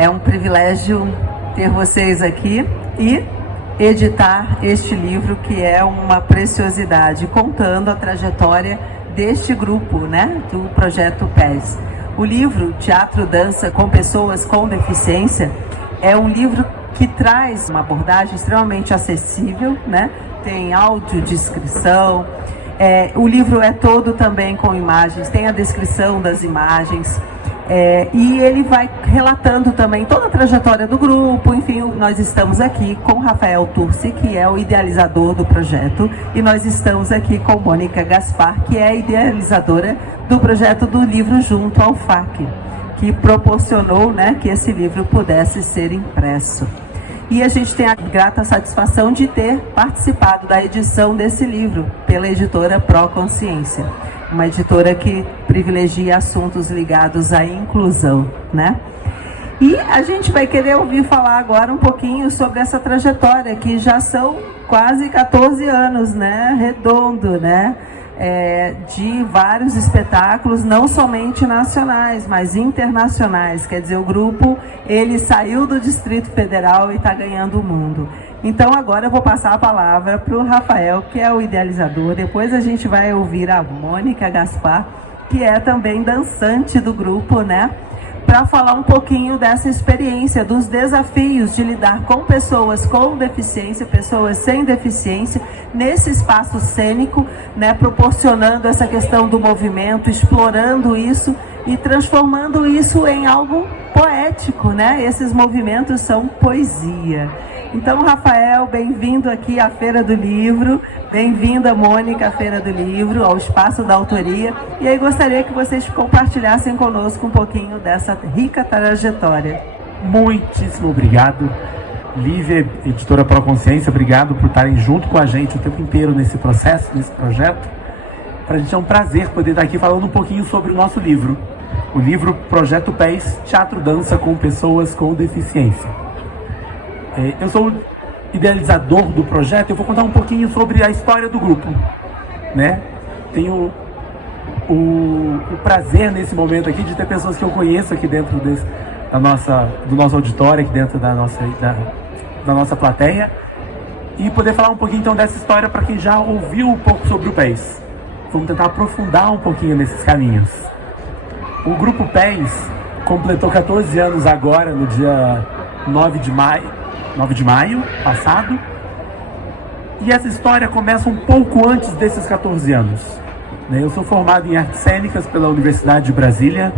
É um privilégio ter vocês aqui e editar este livro, que é uma preciosidade, contando a trajetória deste grupo, né, do Projeto PES. O livro Teatro Dança com Pessoas com Deficiência é um livro que traz uma abordagem extremamente acessível, né? Tem audiodescrição, o livro é todo também com imagens, tem a descrição das imagens, e ele vai relatando também toda a trajetória do grupo. Enfim, nós estamos aqui com Rafael Turci, que é o idealizador do projeto, e nós estamos aqui com Mônica Gaspar, que é a idealizadora do projeto do livro junto ao FAC, que proporcionou, né, que esse livro pudesse ser impresso. E a gente tem a grata satisfação de ter participado da edição desse livro pela editora Proconsciência, uma editora que privilegia assuntos ligados à inclusão, né? E a gente vai querer ouvir falar agora um pouquinho sobre essa trajetória, que já são quase 14 anos, né? Redondo, né? De vários espetáculos, não somente nacionais, mas internacionais. Quer dizer, o grupo, ele saiu do Distrito Federal e está ganhando o mundo. Então agora eu vou passar a palavra para o Rafael, que é o idealizador. Depois a gente vai ouvir a Mônica Gaspar, que é também dançante do grupo, né? Para falar um pouquinho dessa experiência, dos desafios de lidar com pessoas com deficiência, pessoas sem deficiência, nesse espaço cênico, né, proporcionando essa questão do movimento, explorando isso e transformando isso em algo poético, né? Esses movimentos são poesia. Então, Rafael, bem-vindo aqui à Feira do Livro, bem-vinda, Mônica, à Feira do Livro, ao Espaço da Autoria. E aí gostaria que vocês compartilhassem conosco um pouquinho dessa rica trajetória. Muitíssimo obrigado, Lívia, editora Proconsciência, obrigado por estarem junto com a gente o tempo inteiro nesse processo, nesse projeto. Para a gente é um prazer poder estar aqui falando um pouquinho sobre o nosso livro, o livro Projeto PES, Teatro Dança com Pessoas com Deficiência. Eu sou o idealizador do projeto. Eu vou contar um pouquinho sobre a história do grupo, né? Tenho o prazer nesse momento aqui de ter pessoas que eu conheço aqui dentro do nosso auditório, aqui dentro da nossa plateia, e poder falar um pouquinho então dessa história para quem já ouviu um pouco sobre o PES. Vamos tentar aprofundar um pouquinho nesses caminhos. O grupo PES completou 14 anos agora, no dia 9 de maio passado, e essa história começa um pouco antes desses 14 anos. Eu sou formado em artes cênicas pela Universidade de Brasília.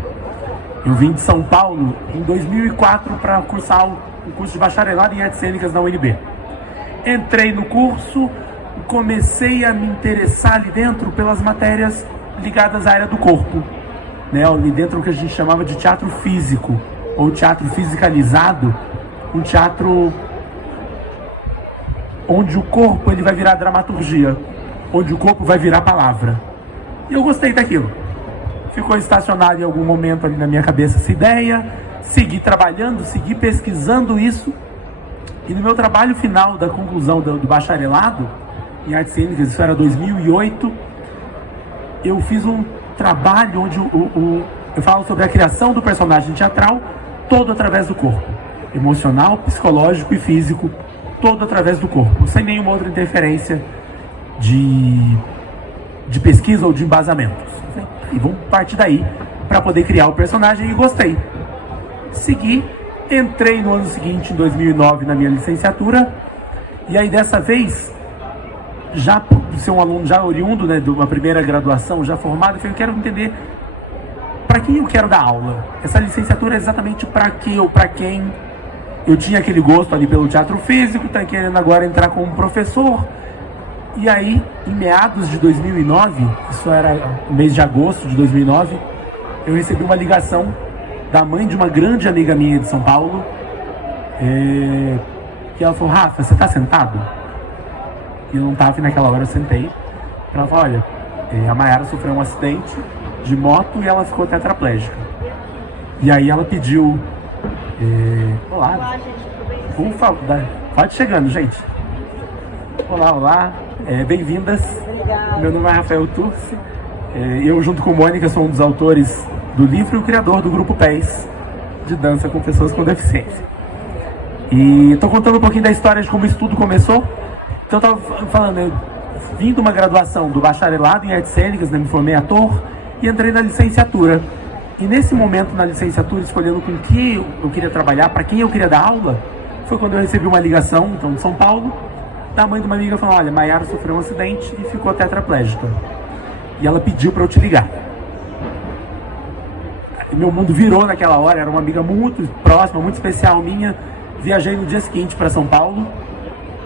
Eu vim de São Paulo em 2004 para cursar o curso de bacharelado em artes cênicas na UNB. Entrei no curso, comecei a me interessar ali dentro pelas matérias ligadas à área do corpo, né? Ali dentro o que a gente chamava de teatro físico, ou teatro fisicalizado, um teatro onde o corpo ele vai virar dramaturgia, onde o corpo vai virar palavra. E eu gostei daquilo. Ficou estacionado em algum momento ali na minha cabeça essa ideia, segui trabalhando, segui pesquisando isso, e no meu trabalho final da conclusão do bacharelado em artes cênicas, isso era 2008, eu fiz um trabalho onde eu falo sobre a criação do personagem teatral, todo através do corpo, emocional, psicológico e físico, todo através do corpo, sem nenhuma outra interferência de pesquisa ou de embasamentos. E vamos partir daí para poder criar o personagem, e gostei. Segui, entrei no ano seguinte, em 2009, na minha licenciatura, e aí dessa vez, já por ser um aluno já oriundo, né, de uma primeira graduação, já formado, eu quero entender para quem eu quero dar aula. Essa licenciatura é exatamente para que ou para quem. Eu tinha aquele gosto ali pelo teatro físico, tá querendo agora entrar como professor. E aí, em meados de 2009, isso era no mês de agosto de 2009, eu recebi uma ligação da mãe de uma grande amiga minha de São Paulo, que ela falou: Rafa, você tá sentado? E eu não tava, e naquela hora eu sentei. Ela falou: olha, a Mayara sofreu um acidente de moto e ela ficou tetraplégica. E aí ela pediu... Olá, gente, por favor, pode chegando, gente. Olá, bem-vindas. Meu nome é Rafael Turci. Eu, junto com Mônica, sou um dos autores do livro e o criador do grupo PES, de dança com pessoas com deficiência. E estou contando um pouquinho da história de como o estudo começou. Então eu estava falando, eu vim de uma graduação do bacharelado em artes cênicas, né, me formei ator e entrei na licenciatura. E nesse momento na licenciatura, escolhendo com que eu queria trabalhar, para quem eu queria dar aula, foi quando eu recebi uma ligação, então, de São Paulo, da mãe de uma amiga falando: olha, Maiara sofreu um acidente e ficou tetraplégica. E ela pediu para eu te ligar. E meu mundo virou naquela hora, era uma amiga muito próxima, muito especial minha. Viajei no dia seguinte para São Paulo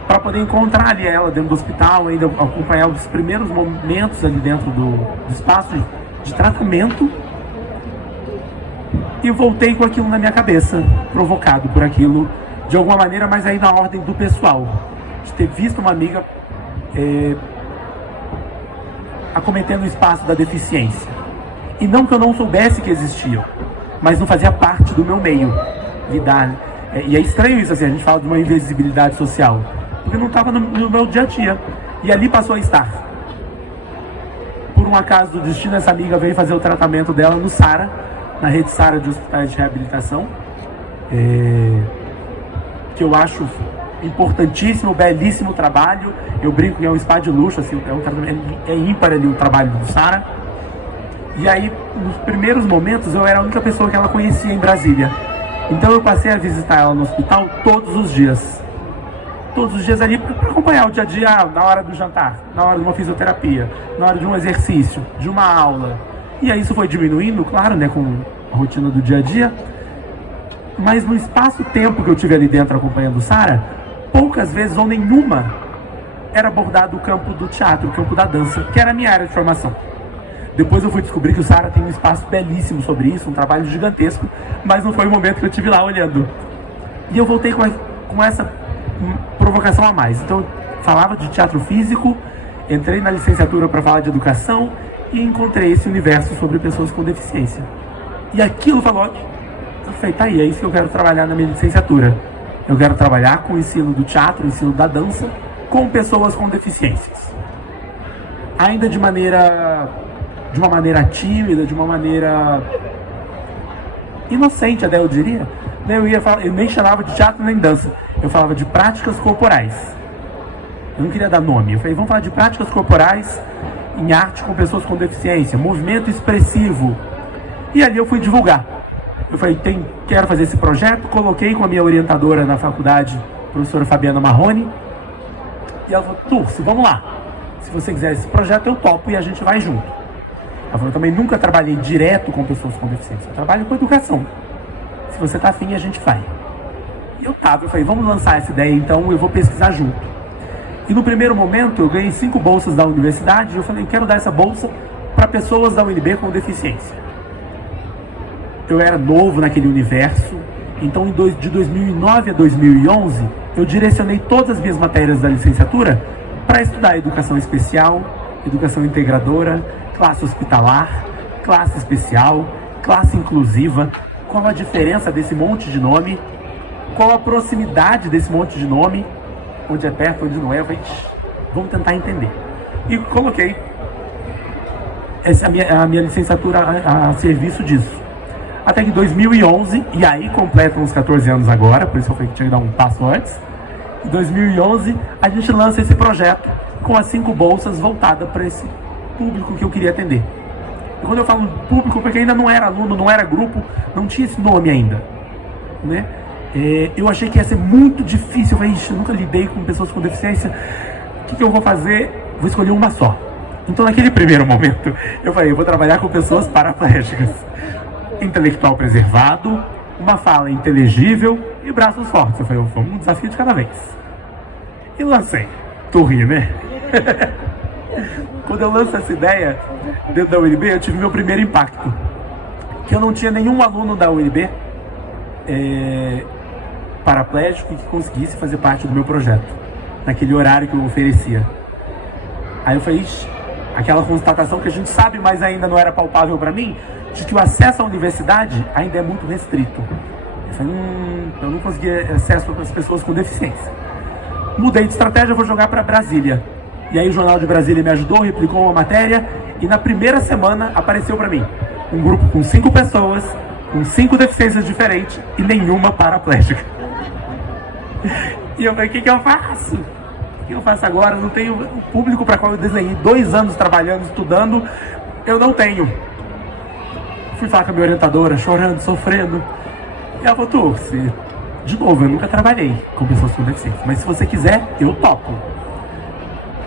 para poder encontrar ali ela dentro do hospital, ainda acompanhar os primeiros momentos ali dentro do espaço de tratamento. E voltei com aquilo na minha cabeça, provocado por aquilo de alguma maneira, mas aí na ordem do pessoal, de ter visto uma amiga acometendo o espaço da deficiência. E não que eu não soubesse que existiam, mas não fazia parte do meu meio lidar. E é estranho isso, assim, a gente fala de uma invisibilidade social, porque não estava no meu dia a dia. E ali passou a estar. Por um acaso do destino, essa amiga veio fazer o tratamento dela no SARA, na rede SARA de hospitais de reabilitação, que eu acho importantíssimo, belíssimo trabalho. Eu brinco que é um spa de luxo, assim, é ímpar ali o trabalho do SARA. E aí, nos primeiros momentos, eu era a única pessoa que ela conhecia em Brasília. Então eu passei a visitar ela no hospital todos os dias. Todos os dias ali para acompanhar o dia a dia, na hora do jantar, na hora de uma fisioterapia, na hora de um exercício, de uma aula. E aí isso foi diminuindo, claro, né, com a rotina do dia a dia. Mas no espaço-tempo que eu tive ali dentro acompanhando o SARA, poucas vezes ou nenhuma era abordado o campo do teatro, o campo da dança, que era a minha área de formação. Depois eu fui descobrir que o SARA tem um espaço belíssimo sobre isso, um trabalho gigantesco, mas não foi o momento que eu estive lá olhando. E eu voltei com essa provocação a mais. Então eu falava de teatro físico, entrei na licenciatura para falar de educação e encontrei esse universo sobre pessoas com deficiência. E aquilo falou, eu falei, tá aí, é isso que eu quero trabalhar na minha licenciatura. Eu quero trabalhar com o ensino do teatro, o ensino da dança, com pessoas com deficiências. Ainda de uma maneira tímida, de uma maneira inocente até, eu diria. Eu nem chamava de teatro nem dança, eu falava de práticas corporais. Eu não queria dar nome, eu falei, vamos falar de práticas corporais em arte com pessoas com deficiência, movimento expressivo. E ali eu fui divulgar. Eu falei, quero fazer esse projeto, coloquei com a minha orientadora na faculdade, a professora Fabiana Marrone, e ela falou, Turci, vamos lá. Se você quiser esse projeto, eu topo e a gente vai junto. Ela falou, eu também nunca trabalhei direto com pessoas com deficiência, eu trabalho com educação. Se você tá afim, a gente vai. E eu falei, vamos lançar essa ideia então, eu vou pesquisar junto. E no primeiro momento, eu ganhei 5 bolsas da universidade, e eu falei, quero dar essa bolsa para pessoas da UNB com deficiência. Eu era novo naquele universo, então de 2009 a 2011, eu direcionei todas as minhas matérias da licenciatura para estudar educação especial, educação integradora, classe hospitalar, classe especial, classe inclusiva, qual a diferença desse monte de nome, qual a proximidade desse monte de nome, onde é perto, onde não é, vamos tentar entender. E coloquei a minha licenciatura a serviço disso. Até que em 2011, e aí completam uns 14 anos agora, por isso eu falei que tinha que dar um passo antes. Em 2011, a gente lança esse projeto com as 5 bolsas voltadas para esse público que eu queria atender. E quando eu falo público, porque ainda não era aluno, não era grupo, não tinha esse nome ainda, né? Eu achei que ia ser muito difícil. Eu falei, eu nunca lidei com pessoas com deficiência, o que eu vou fazer? Vou escolher uma só. Então naquele primeiro momento, eu falei, eu vou trabalhar com pessoas paraplégicas. Intelectual preservado, uma fala inteligível e braços fortes. Eu falei, vamos um desafio de cada vez. E lancei. Tu ri, né? Quando eu lanço essa ideia dentro da UNB, eu tive meu primeiro impacto. Que eu não tinha nenhum aluno da UNB paraplégico que conseguisse fazer parte do meu projeto, naquele horário que eu oferecia. Aí eu falei, aquela constatação que a gente sabe, mas ainda não era palpável para mim, de que o acesso à universidade ainda é muito restrito. Eu não conseguia acesso para as pessoas com deficiência. Mudei de estratégia, vou jogar para Brasília. E aí o Jornal de Brasília me ajudou, replicou uma matéria, e na primeira semana apareceu para mim um grupo com 5 pessoas com 5 deficiências diferentes e nenhuma paraplégica. E eu falei, o que eu faço? O que eu faço agora? Eu não tenho o público para qual eu desenhei 2 anos trabalhando, estudando, eu não tenho. Fui falar com a minha orientadora, chorando, sofrendo. E ela falou, Turci, de novo, eu nunca trabalhei com pessoas com deficiência, mas se você quiser, eu topo.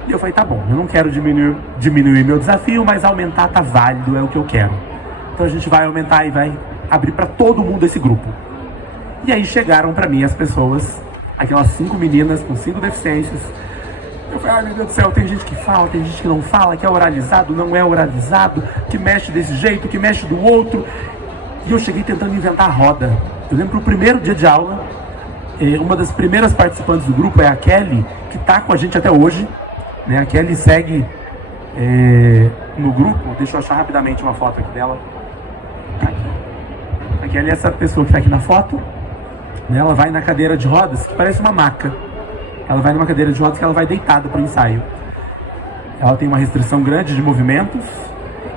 E eu falei, tá bom, eu não quero diminuir meu desafio, mas aumentar tá válido, é o que eu quero. Então a gente vai aumentar e vai abrir para todo mundo esse grupo. E aí chegaram para mim as pessoas, aquelas 5 meninas com 5 deficiências. Eu falei, ai meu Deus do céu, tem gente que fala, tem gente que não fala, que é oralizado, não é oralizado, que mexe desse jeito, que mexe do outro. E eu cheguei tentando inventar a roda. Eu lembro o primeiro dia de aula, uma das primeiras participantes do grupo é a Kelly, que está com a gente até hoje. Né? A Kelly segue no grupo, deixa eu achar rapidamente uma foto aqui dela. Aqui. A Kelly é essa pessoa que está aqui na foto. Né? Ela vai na cadeira de rodas, que parece uma maca. Ela vai numa cadeira de rodas que ela vai deitada para o ensaio. Ela tem uma restrição grande de movimentos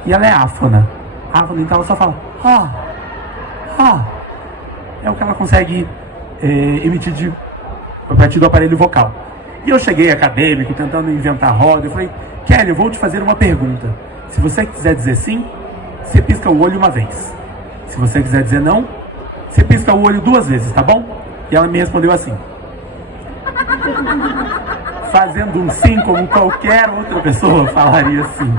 e ela é áfona. Áfona, então ela só fala é o que ela consegue emitir a partir do aparelho vocal. E eu cheguei acadêmico, tentando inventar roda. Eu falei, Kelly, eu vou te fazer uma pergunta. Se você quiser dizer sim, você pisca o olho uma vez. Se você quiser dizer não, você pisca o olho 2 vezes, tá bom? E ela me respondeu assim, fazendo um sim como qualquer outra pessoa falaria sim.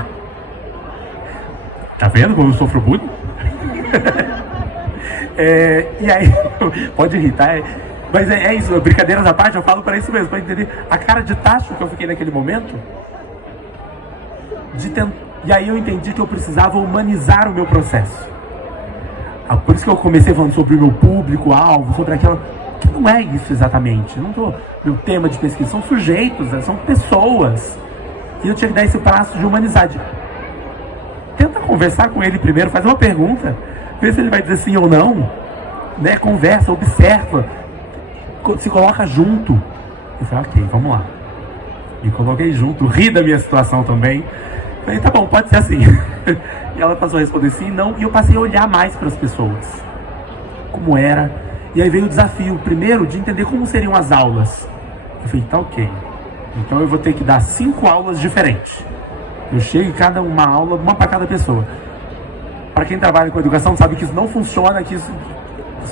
Tá vendo como eu sofro bullying? E aí, pode rir, tá? Mas é isso, brincadeiras à parte, eu falo para isso mesmo, para entender a cara de tacho que eu fiquei naquele momento. E aí eu entendi que eu precisava humanizar o meu processo. Por isso que eu comecei falando sobre o meu público-alvo, sobre aquela... que não é isso exatamente. Eu não tô... Meu tema de pesquisa são sujeitos, são pessoas. E eu tinha que dar esse passo de humanidade. Tenta conversar com ele primeiro, faz uma pergunta, vê se ele vai dizer sim ou não. Né? Conversa, observa, se coloca junto. Eu falei, ok, vamos lá. Me coloquei junto, ri da minha situação também. Falei, tá bom, pode ser assim. E ela passou a responder sim, não. E eu passei a olhar mais para as pessoas. Como era. E aí veio o desafio, primeiro, de entender como seriam as aulas. Eu falei, tá ok. Então eu vou ter que dar 5 aulas diferentes. Eu chego em cada uma aula, uma para cada pessoa. Para quem trabalha com educação sabe que isso não funciona, que isso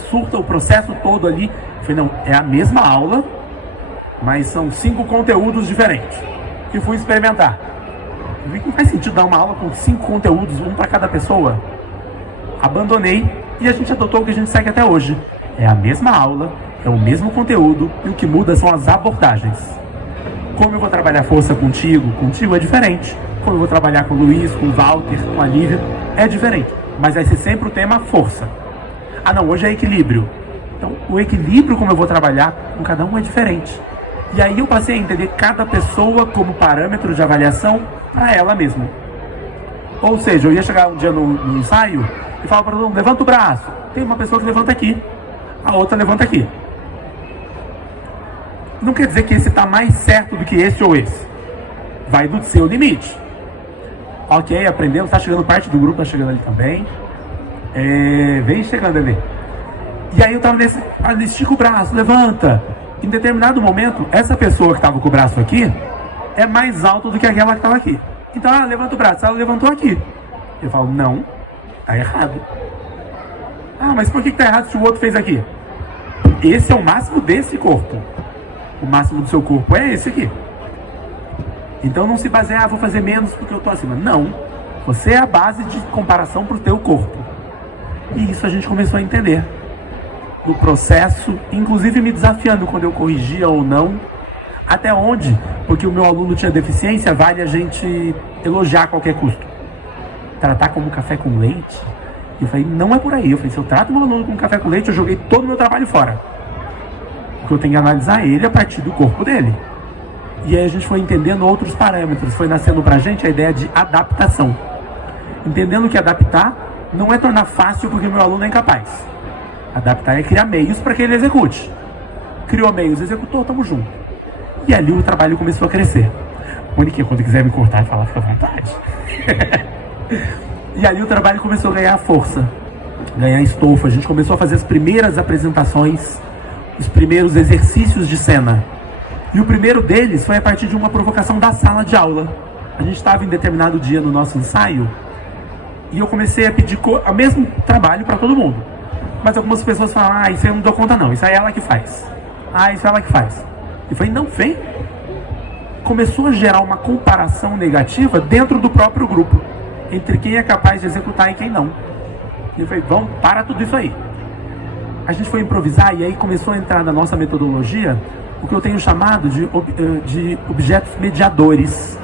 surta o processo todo ali. Eu falei, não, é a mesma aula, mas são 5 conteúdos diferentes. E fui experimentar. Eu vi que não faz sentido dar uma aula com 5 conteúdos, um para cada pessoa. Abandonei e a gente adotou o que a gente segue até hoje. É a mesma aula, é o mesmo conteúdo e o que muda são as abordagens. Como eu vou trabalhar força contigo é diferente. Como eu vou trabalhar com o Luiz, com o Walter, com a Lívia, é diferente. Mas vai ser sempre o tema força. Ah não, hoje é equilíbrio. Então o equilíbrio como eu vou trabalhar com cada um é diferente. E aí eu passei a entender cada pessoa como parâmetro de avaliação para ela mesma. Ou seja, eu ia chegar um dia no ensaio e falar para todo mundo, levanta o braço. Tem uma pessoa que levanta aqui, a outra levanta aqui. Não quer dizer que esse está mais certo do que esse ou esse. Vai do seu limite. Ok, aprendemos, está chegando parte do grupo, está chegando ali também. Vem chegando ali. E aí eu estava nesse, estica o braço, levanta. Em determinado momento, essa pessoa que estava com o braço aqui é mais alta do que aquela que estava aqui. Então, levanta o braço, ela levantou aqui. Eu falo, não, tá errado. Mas por que tá errado se o outro fez aqui? Esse é o máximo desse corpo. O máximo do seu corpo é esse aqui. Então não se baseia, vou fazer menos porque eu tô acima. Não. Você é a base de comparação pro teu corpo. E isso a gente começou a entender. No processo, inclusive me desafiando quando eu corrigia ou não. Até onde, porque o meu aluno tinha deficiência, vale a gente elogiar a qualquer custo. Tratar como café com leite? Eu falei, não é por aí. Eu falei, se eu trato meu aluno com café com leite, eu joguei todo o meu trabalho fora. Porque eu tenho que analisar ele a partir do corpo dele. E aí a gente foi entendendo outros parâmetros. Foi nascendo pra gente a ideia de adaptação. Entendendo que adaptar não é tornar fácil porque o meu aluno é incapaz. Adaptar é criar meios para que ele execute. Criou meios, executou, tamo junto. E ali o trabalho começou a crescer. Monique, quando quiser me cortar e falar, fica à vontade. E ali o trabalho começou a ganhar força. ganhar estofo. A gente começou a fazer as primeiras apresentações, os primeiros exercícios de cena. E o primeiro deles foi a partir de uma provocação da sala de aula. A gente estava em determinado dia no nosso ensaio e eu comecei a pedir o mesmo trabalho para todo mundo. Mas algumas pessoas falaram, isso aí eu não dou conta não, isso aí é ela que faz. Isso é ela que faz. E falei, não, vem. Começou a gerar uma comparação negativa dentro do próprio grupo, entre quem é capaz de executar e quem não. E eu falei, vamos, para tudo isso aí. A gente foi improvisar e aí começou a entrar na nossa metodologia o que eu tenho chamado de objetos mediadores.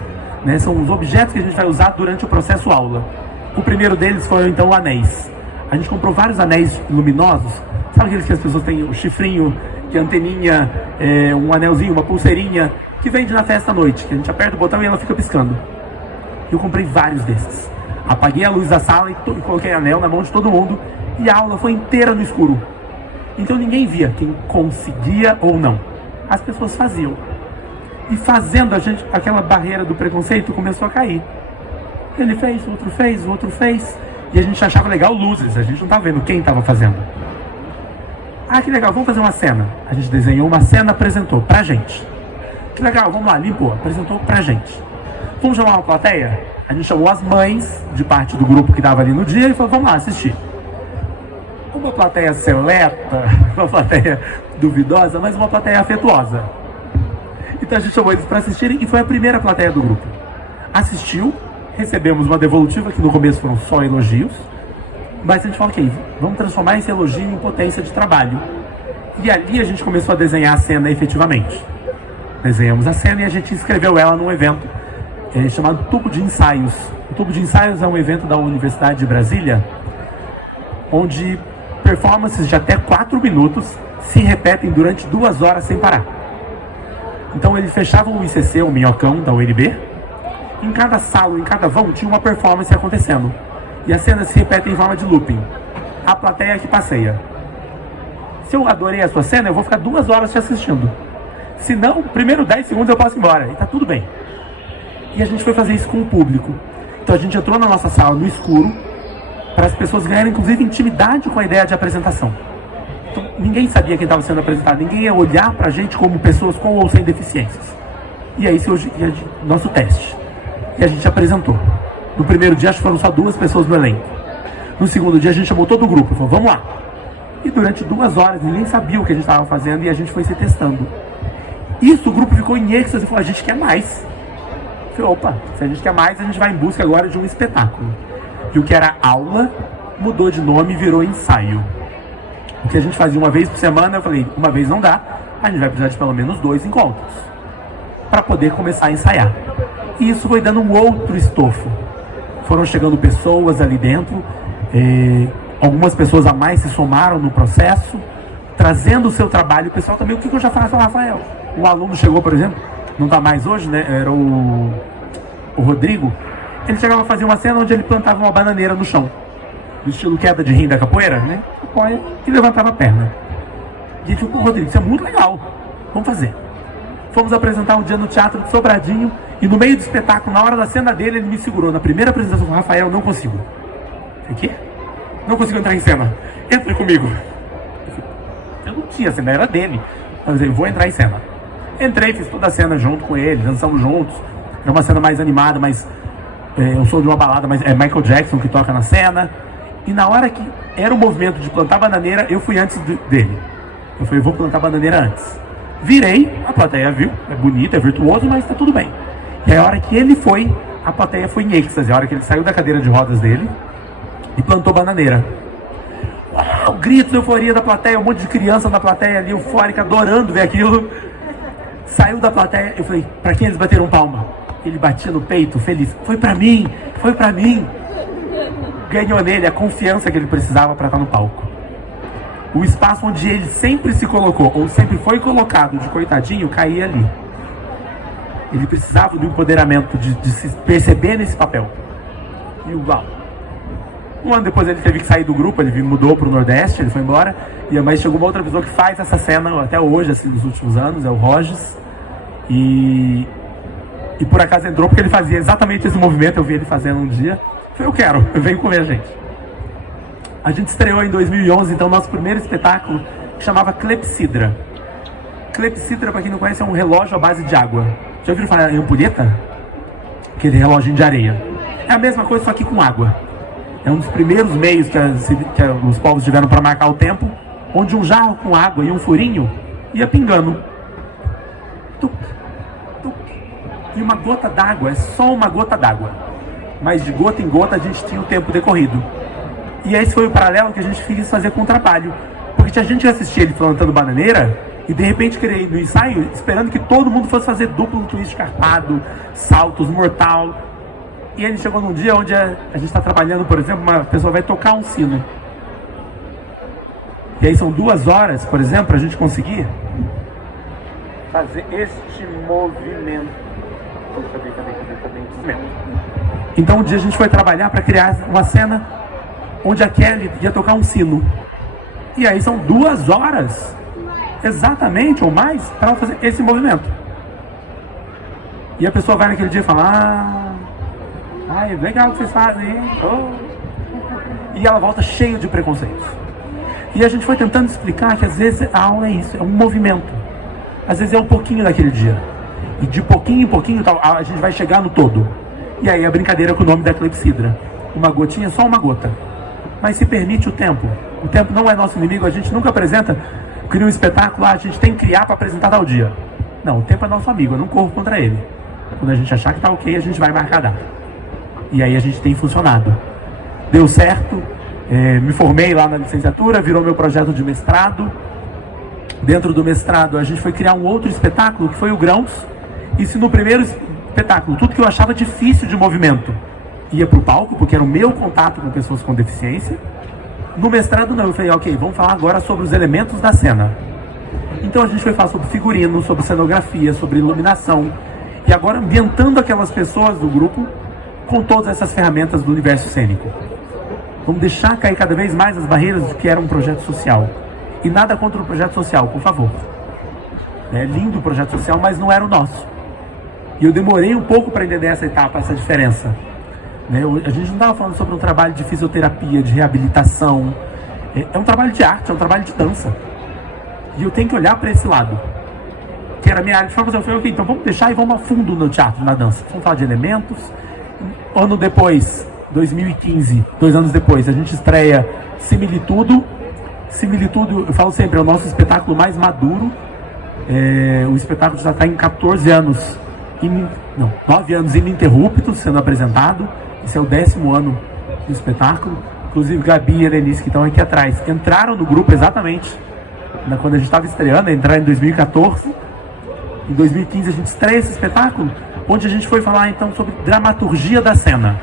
Né? São os objetos que a gente vai usar durante o processo aula. O primeiro deles foi então anéis. A gente comprou vários anéis luminosos. Sabe aqueles que as pessoas têm o chifrinho, que a anteninha, um anelzinho, uma pulseirinha, que vende na festa à noite, que a gente aperta o botão e ela fica piscando. Eu comprei vários desses. Apaguei a luz da sala e coloquei anel na mão de todo mundo e a aula foi inteira no escuro. Então ninguém via quem conseguia ou não. As pessoas faziam. E fazendo, aquela barreira do preconceito começou a cair. Ele fez, o outro fez. E a gente achava legal luzes, a gente não estava vendo quem estava fazendo. Que legal, vamos fazer uma cena. A gente desenhou uma cena, apresentou pra gente. Que legal, vamos lá, limpou, apresentou pra gente. Vamos chamar uma plateia? A gente chamou as mães de parte do grupo que estava ali no dia e falou, vamos lá assistir. Uma plateia seleta, uma plateia duvidosa, mas uma plateia afetuosa. Então a gente chamou eles para assistirem e foi a primeira plateia do grupo. Assistiu, recebemos uma devolutiva, que no começo foram só elogios, mas a gente falou, ok, vamos transformar esse elogio em potência de trabalho. E ali a gente começou a desenhar a cena efetivamente. Desenhamos a cena e a gente inscreveu ela num evento chamado Tubo de Ensaios. O Tubo de Ensaios é um evento da Universidade de Brasília, onde performances de até 4 minutos se repetem durante 2 horas sem parar. Então ele fechava o ICC, o Minhocão da UNB. Em cada sala, em cada vão, tinha uma performance acontecendo. E as cenas se repetem em forma de looping. A plateia que passeia. Se eu adorei a sua cena, eu vou ficar 2 horas te assistindo. Se não, primeiro 10 segundos eu posso ir embora. E tá tudo bem. E a gente foi fazer isso com o público. Então a gente entrou na nossa sala no escuro, para as pessoas ganharem, inclusive, intimidade com a ideia de apresentação. Então, ninguém sabia quem estava sendo apresentado, ninguém ia olhar para a gente como pessoas com ou sem deficiências. E aí, nosso teste. E a gente apresentou. No primeiro dia, acho que foram só 2 pessoas no elenco. No segundo dia, a gente chamou todo o grupo, falou, vamos lá. E durante 2 horas, ninguém sabia o que a gente estava fazendo e a gente foi se testando. Isso, o grupo ficou em êxtase e falou, a gente quer mais. Eu falei, opa, se a gente quer mais, a gente vai em busca agora de um espetáculo. E o que era aula mudou de nome e virou ensaio. O que a gente fazia uma vez por semana, eu falei, uma vez não dá, a gente vai precisar de pelo menos 2 encontros para poder começar a ensaiar. E isso foi dando um outro estofo. Foram chegando pessoas ali dentro, algumas pessoas a mais se somaram no processo, trazendo o seu trabalho. O pessoal também, o que eu já faço, Rafael? Um aluno chegou, por exemplo, não está mais hoje, né? Era o Rodrigo. Ele chegava a fazer uma cena onde ele plantava uma bananeira no chão, no estilo queda de rim da capoeira, né? Apoia e levantava a perna. E ele falou, Rodrigo, isso é muito legal, vamos fazer. Fomos apresentar um dia no Teatro de Sobradinho e no meio do espetáculo, na hora da cena dele, ele me segurou. Na primeira apresentação, falou, Rafael, não consigo. Eu falei, quê? Não consigo entrar em cena. Entra comigo. Eu não tinha cena, era dele. Eu falei, vou entrar em cena. Entrei, fiz toda a cena junto com ele, dançamos juntos. Era uma cena mais animada, mas eu sou de uma balada, mas é Michael Jackson que toca na cena. E na hora que era o movimento de plantar bananeira, eu fui antes dele. Eu falei, vou plantar bananeira antes. Virei, a plateia viu, é bonito, é virtuoso, mas tá tudo bem. E a hora que ele foi, a plateia foi em êxtase. A hora que ele saiu da cadeira de rodas dele e plantou bananeira. Uau, gritos, euforia da plateia, um monte de criança na plateia ali, eufórica, adorando ver aquilo. Saiu da plateia, eu falei, pra quem eles bateram palma? Ele batia no peito, feliz. Foi pra mim, foi pra mim. Ganhou nele a confiança que ele precisava para estar no palco. O espaço onde ele sempre se colocou, ou sempre foi colocado de coitadinho, caía ali. Ele precisava do empoderamento, de se perceber nesse papel. E uau. Um ano depois ele teve que sair do grupo, ele mudou para o Nordeste, ele foi embora. Mas chegou uma outra pessoa que faz essa cena até hoje, assim, nos últimos anos, é o Rogers. E por acaso entrou porque ele fazia exatamente esse movimento, eu vi ele fazendo um dia. Eu falei, eu quero, vem comer a gente. A gente estreou em 2011, então, nosso primeiro espetáculo, que chamava Clepsidra. Clepsidra, para quem não conhece, é um relógio à base de água. Já ouviram falar em ampulheta? Aquele relógio de areia. É a mesma coisa, só que com água. É um dos primeiros meios que os povos tiveram para marcar o tempo, onde um jarro com água e um furinho ia pingando. Tuc, tuc. E uma gota d'água, é só uma gota d'água. Mas de gota em gota a gente tinha o tempo decorrido. E esse foi o paralelo que a gente quis fazer com o trabalho. Porque tinha gente que assistia ele plantando bananeira e de repente queria ir no ensaio esperando que todo mundo fosse fazer duplo twist carpado, saltos, mortal. E ele chegou num dia onde a gente está trabalhando, por exemplo, uma pessoa vai tocar um sino. E aí são 2 horas, por exemplo, para a gente conseguir fazer este movimento. Então um dia a gente foi trabalhar para criar uma cena onde a Kelly ia tocar um sino. E aí são 2 horas, exatamente, ou mais, para fazer esse movimento. E a pessoa vai naquele dia e fala, é legal o que vocês fazem, hein? Oh. E ela volta cheia de preconceitos. E a gente foi tentando explicar que às vezes a aula é isso, é um movimento. Às vezes é um pouquinho daquele dia. E de pouquinho em pouquinho a gente vai chegar no todo. E aí a brincadeira com o nome da Clepsidra. Uma gotinha, só uma gota. Mas se permite o tempo. O tempo não é nosso inimigo, a gente nunca apresenta, cria um espetáculo, a gente tem que criar para apresentar tal dia. Não, o tempo é nosso amigo, eu não corro contra ele. Quando a gente achar que tá ok, a gente vai marcar a data. E aí a gente tem funcionado. Deu certo, me formei lá na licenciatura, virou meu projeto de mestrado. Dentro do mestrado a gente foi criar um outro espetáculo, que foi o Grãos. E se no primeiro espetáculo, tudo que eu achava difícil de movimento ia para o palco, porque era o meu contato com pessoas com deficiência. No mestrado não, eu falei, ok, vamos falar agora sobre os elementos da cena. Então a gente foi falar sobre figurino, sobre cenografia, sobre iluminação. E agora ambientando aquelas pessoas do grupo com todas essas ferramentas do universo cênico. Vamos deixar cair cada vez mais as barreiras do que era um projeto social. E nada contra o projeto social, por favor. É lindo o projeto social, mas não era o nosso. E eu demorei um pouco para entender essa etapa, essa diferença. A gente não estava falando sobre um trabalho de fisioterapia, de reabilitação. É um trabalho de arte, é um trabalho de dança. E eu tenho que olhar para esse lado. Que era a minha área de formação. Eu falei, ok, então vamos deixar e vamos a fundo no teatro, na dança. Vamos falar de elementos. Ano depois, 2015, 2 anos depois, a gente estreia Similitudo. Similitudo, eu falo sempre, é o nosso espetáculo mais maduro. O espetáculo já está em 14 anos, 9 anos ininterruptos sendo apresentado. Esse é o 10º ano do espetáculo. Inclusive Gabi e Helenice, que estão aqui atrás, entraram no grupo exatamente quando a gente estava estreando, entraram em 2014. Em 2015 a gente estreia esse espetáculo, onde a gente foi falar então sobre dramaturgia da cena.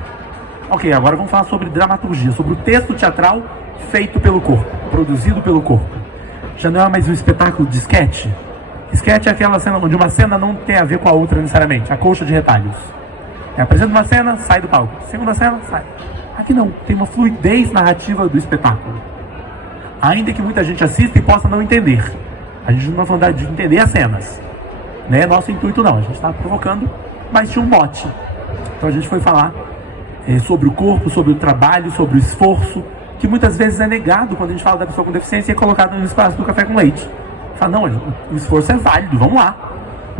Ok, agora vamos falar sobre dramaturgia, sobre o texto teatral feito pelo corpo, produzido pelo corpo. Já não é mais um espetáculo de sketch. Sketch é aquela cena onde uma cena não tem a ver com a outra necessariamente, a colcha de retalhos. Apresenta uma cena, sai do palco. Segunda cena, sai. Aqui não, tem uma fluidez narrativa do espetáculo. Ainda que muita gente assista e possa não entender. A gente não vai falar de entender as cenas. Não é nosso intuito não, a gente está provocando, mas tinha um mote. Então a gente foi falar sobre o corpo, sobre o trabalho, sobre o esforço, que muitas vezes é negado quando a gente fala da pessoa com deficiência e é colocado no espaço do café com leite. Fala, não, o esforço é válido, vamos lá.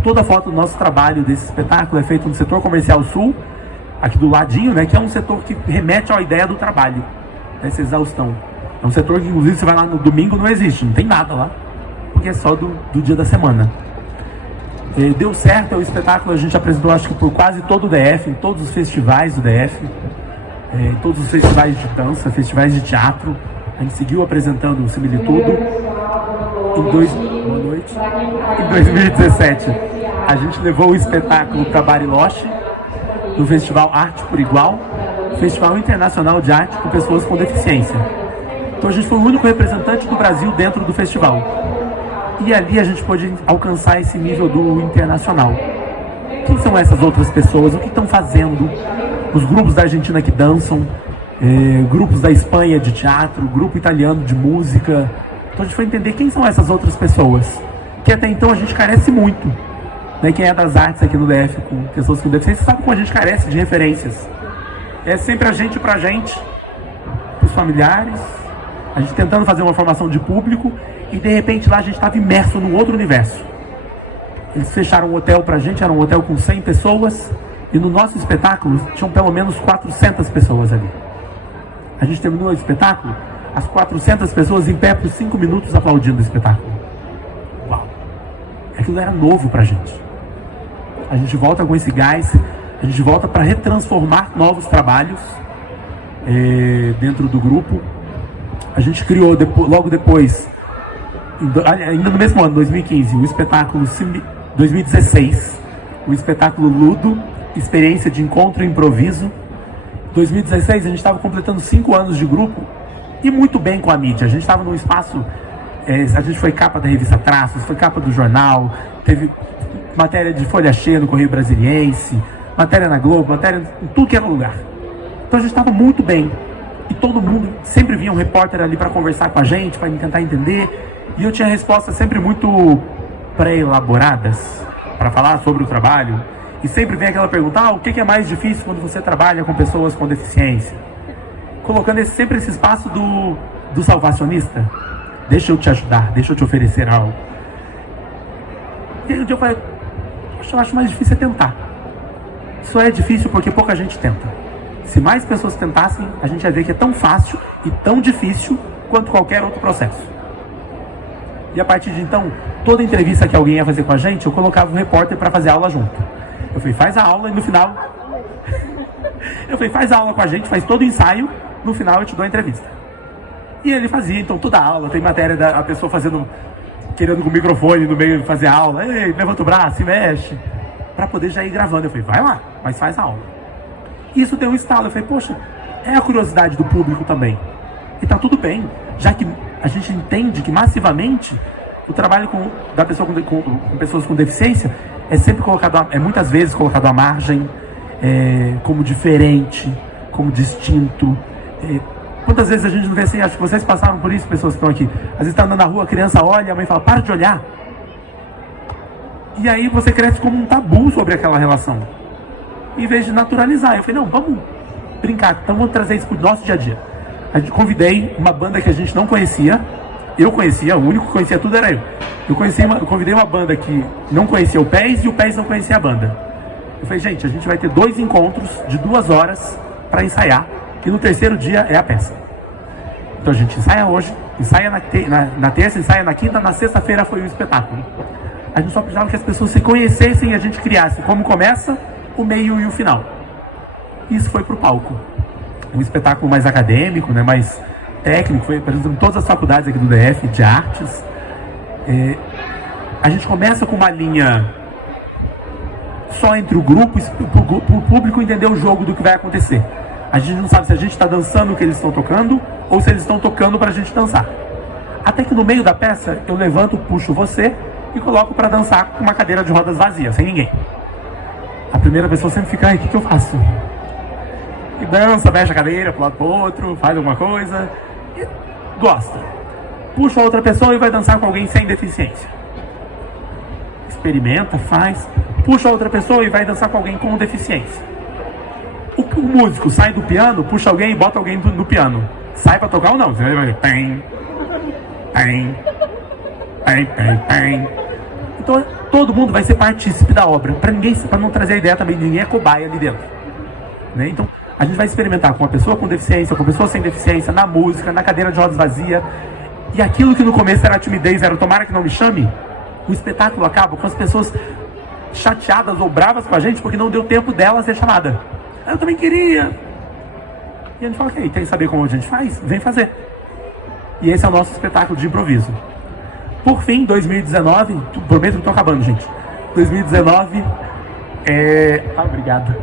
Toda a foto do nosso trabalho desse espetáculo é feita no setor comercial sul, aqui do ladinho, que é um setor que remete à ideia do trabalho, dessa exaustão. É um setor que, inclusive, você vai lá no domingo, não existe, não tem nada lá, porque é só do dia da semana. Deu certo, é o espetáculo, a gente apresentou, acho que por quase todo o DF, em todos os festivais do DF, em todos os festivais de dança, festivais de teatro. A gente seguiu apresentando o Similitudo. Boa noite. Em 2017, a gente levou o espetáculo para Bariloche, no Festival Arte por Igual, Festival Internacional de Arte com Pessoas com Deficiência. Então a gente foi o único representante do Brasil dentro do festival. E ali a gente pôde alcançar esse nível do internacional. Quem são essas outras pessoas? O que estão fazendo? Os grupos da Argentina que dançam, grupos da Espanha de teatro, grupo italiano de música. Então a gente foi entender quem são essas outras pessoas, que até então a gente carece muito. Quem é das artes aqui no DF com pessoas com deficiência sabe como a gente carece de referências. É sempre a gente pra gente, pros familiares, A gente tentando fazer uma formação de público e de repente lá a gente estava imerso num outro universo. Eles fecharam um hotel pra gente, era um hotel com 100 pessoas e no nosso espetáculo tinham pelo menos 400 pessoas ali. A gente terminou o espetáculo, as 400 pessoas em pé por 5 minutos aplaudindo o espetáculo. Uau! Aquilo era novo pra gente. A gente volta com esse gás, a gente volta para retransformar novos trabalhos dentro do grupo. A gente criou logo depois, ainda no mesmo ano, 2015, o espetáculo 2016, o espetáculo Ludo, experiência de encontro e improviso. 2016 a gente estava completando 5 anos de grupo e muito bem com a mídia. A gente estava num espaço, a gente foi capa da revista Traços, foi capa do jornal, teve matéria de Folha Cheia no Correio Brasiliense, matéria na Globo, matéria em tudo que era lugar. Então a gente estava muito bem. E todo mundo, sempre vinha um repórter ali para conversar com a gente, para tentar entender. E eu tinha respostas sempre muito pré-elaboradas para falar sobre o trabalho. E sempre vem aquela pergunta, o que é mais difícil quando você trabalha com pessoas com deficiência? Colocando sempre esse espaço do salvacionista. Deixa eu te ajudar, deixa eu te oferecer algo. E aí um dia eu falei, eu acho mais difícil é tentar. Só é difícil porque pouca gente tenta. Se mais pessoas tentassem, a gente ia ver que é tão fácil e tão difícil quanto qualquer outro processo. E a partir de então, toda entrevista que alguém ia fazer com a gente, eu colocava um repórter para fazer aula junto. Eu falei, faz a aula e no final... eu falei, faz a aula com a gente, faz todo o ensaio, no final eu te dou a entrevista. E ele fazia, então, toda a aula, tem matéria da pessoa fazendo, querendo com o microfone no meio de fazer a aula, ei, levanta o braço, se mexe, para poder já ir gravando. Eu falei, vai lá, mas faz a aula. Isso deu um estalo, eu falei, poxa, é a curiosidade do público também. E tá tudo bem, já que a gente entende que massivamente o trabalho da pessoa com pessoas com deficiência é sempre colocado, muitas vezes colocado à margem, como diferente, como distinto. Quantas vezes a gente não vê assim, acho que vocês passaram por isso, pessoas que estão aqui. Às vezes está andando na rua, a criança olha, a mãe fala, para de olhar. E aí você cresce como um tabu sobre aquela relação. Em vez de naturalizar. Eu falei, não, vamos brincar, então vamos trazer isso para o nosso dia a dia. A gente convidei uma banda que a gente não conhecia. Eu conhecia, o único que conhecia tudo era eu. Eu convidei uma banda que não conhecia o PES e o PES não conhecia a banda. Eu falei, gente, a gente vai ter 2 encontros de 2 horas para ensaiar. E no terceiro dia é a peça. Então a gente ensaia hoje, ensaia na terça, ensaia na quinta, na sexta-feira foi o espetáculo. A gente só precisava que as pessoas se conhecessem e a gente criasse como começa, o meio e o final. Isso foi pro palco. Um espetáculo mais acadêmico, né, mais técnico, foi apresentado em todas as faculdades aqui do DF, de artes. A gente começa com uma linha só entre o grupo, para o público entender o jogo do que vai acontecer. A gente não sabe se a gente está dançando o que eles estão tocando ou se eles estão tocando para a gente dançar. Até que no meio da peça eu levanto, puxo você e coloco para dançar com uma cadeira de rodas vazia, sem ninguém. A primeira pessoa sempre fica, o que eu faço? E dança, mexe a cadeira para um lado para o outro, faz alguma coisa e gosta. Puxa a outra pessoa e vai dançar com alguém sem deficiência. Experimenta, faz. Puxa a outra pessoa e vai dançar com alguém com deficiência. O músico sai do piano, puxa alguém e bota alguém no piano. Sai para tocar ou não? Você vai tem. Então todo mundo vai ser partícipe da obra, para não trazer a ideia também de ninguém é cobaia ali dentro, né? Então a gente vai experimentar com uma pessoa com deficiência, com pessoa sem deficiência, na música, na cadeira de rodas vazia. E aquilo que no começo era timidez, era tomara que não me chame, o espetáculo acaba com as pessoas chateadas ou bravas com a gente porque não deu tempo dela ser chamada. Eu também queria. E a gente fala, ok, quer saber como a gente faz? Vem fazer. E esse é o nosso espetáculo de improviso. Por fim, 2019, prometo que estou acabando, gente. 2019 obrigado.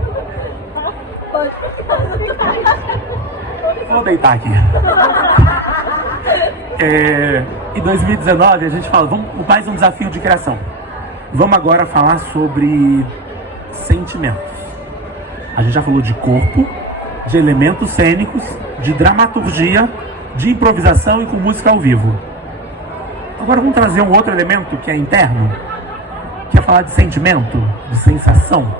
Vou deitar aqui. Em 2019 a gente fala, vamos mais um desafio de criação. Vamos agora falar sobre sentimentos. A gente já falou de corpo, de elementos cênicos, de dramaturgia, de improvisação e com música ao vivo. Agora vamos trazer um outro elemento que é interno, que é falar de sentimento, de sensação.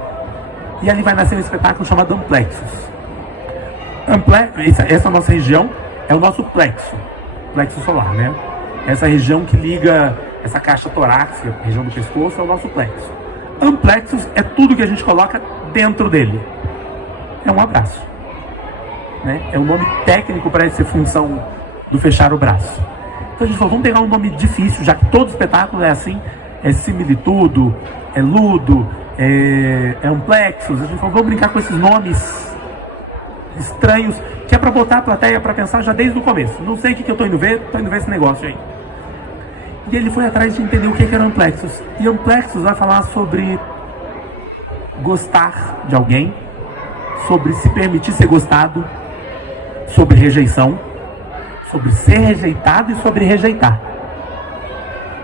E ali vai nascer um espetáculo chamado Amplexus. Essa nossa região é o nosso plexo. plexo solar, né? Essa região que liga essa caixa torácica, região do pescoço, é o nosso plexo. Amplexus é tudo que a gente coloca dentro dele. É um abraço, né? É um nome técnico para essa função do fechar o braço. Então a gente falou, vamos pegar um nome difícil, já que todo espetáculo é assim, é similitudo, é ludo, é amplexus. A gente falou, vamos brincar com esses nomes estranhos, que é para botar a plateia para pensar já desde o começo. Não sei o que eu estou indo ver esse negócio aí. E ele foi atrás de entender o que era amplexus. E amplexus vai falar sobre gostar de alguém, sobre se permitir ser gostado, sobre rejeição, sobre ser rejeitado e sobre rejeitar.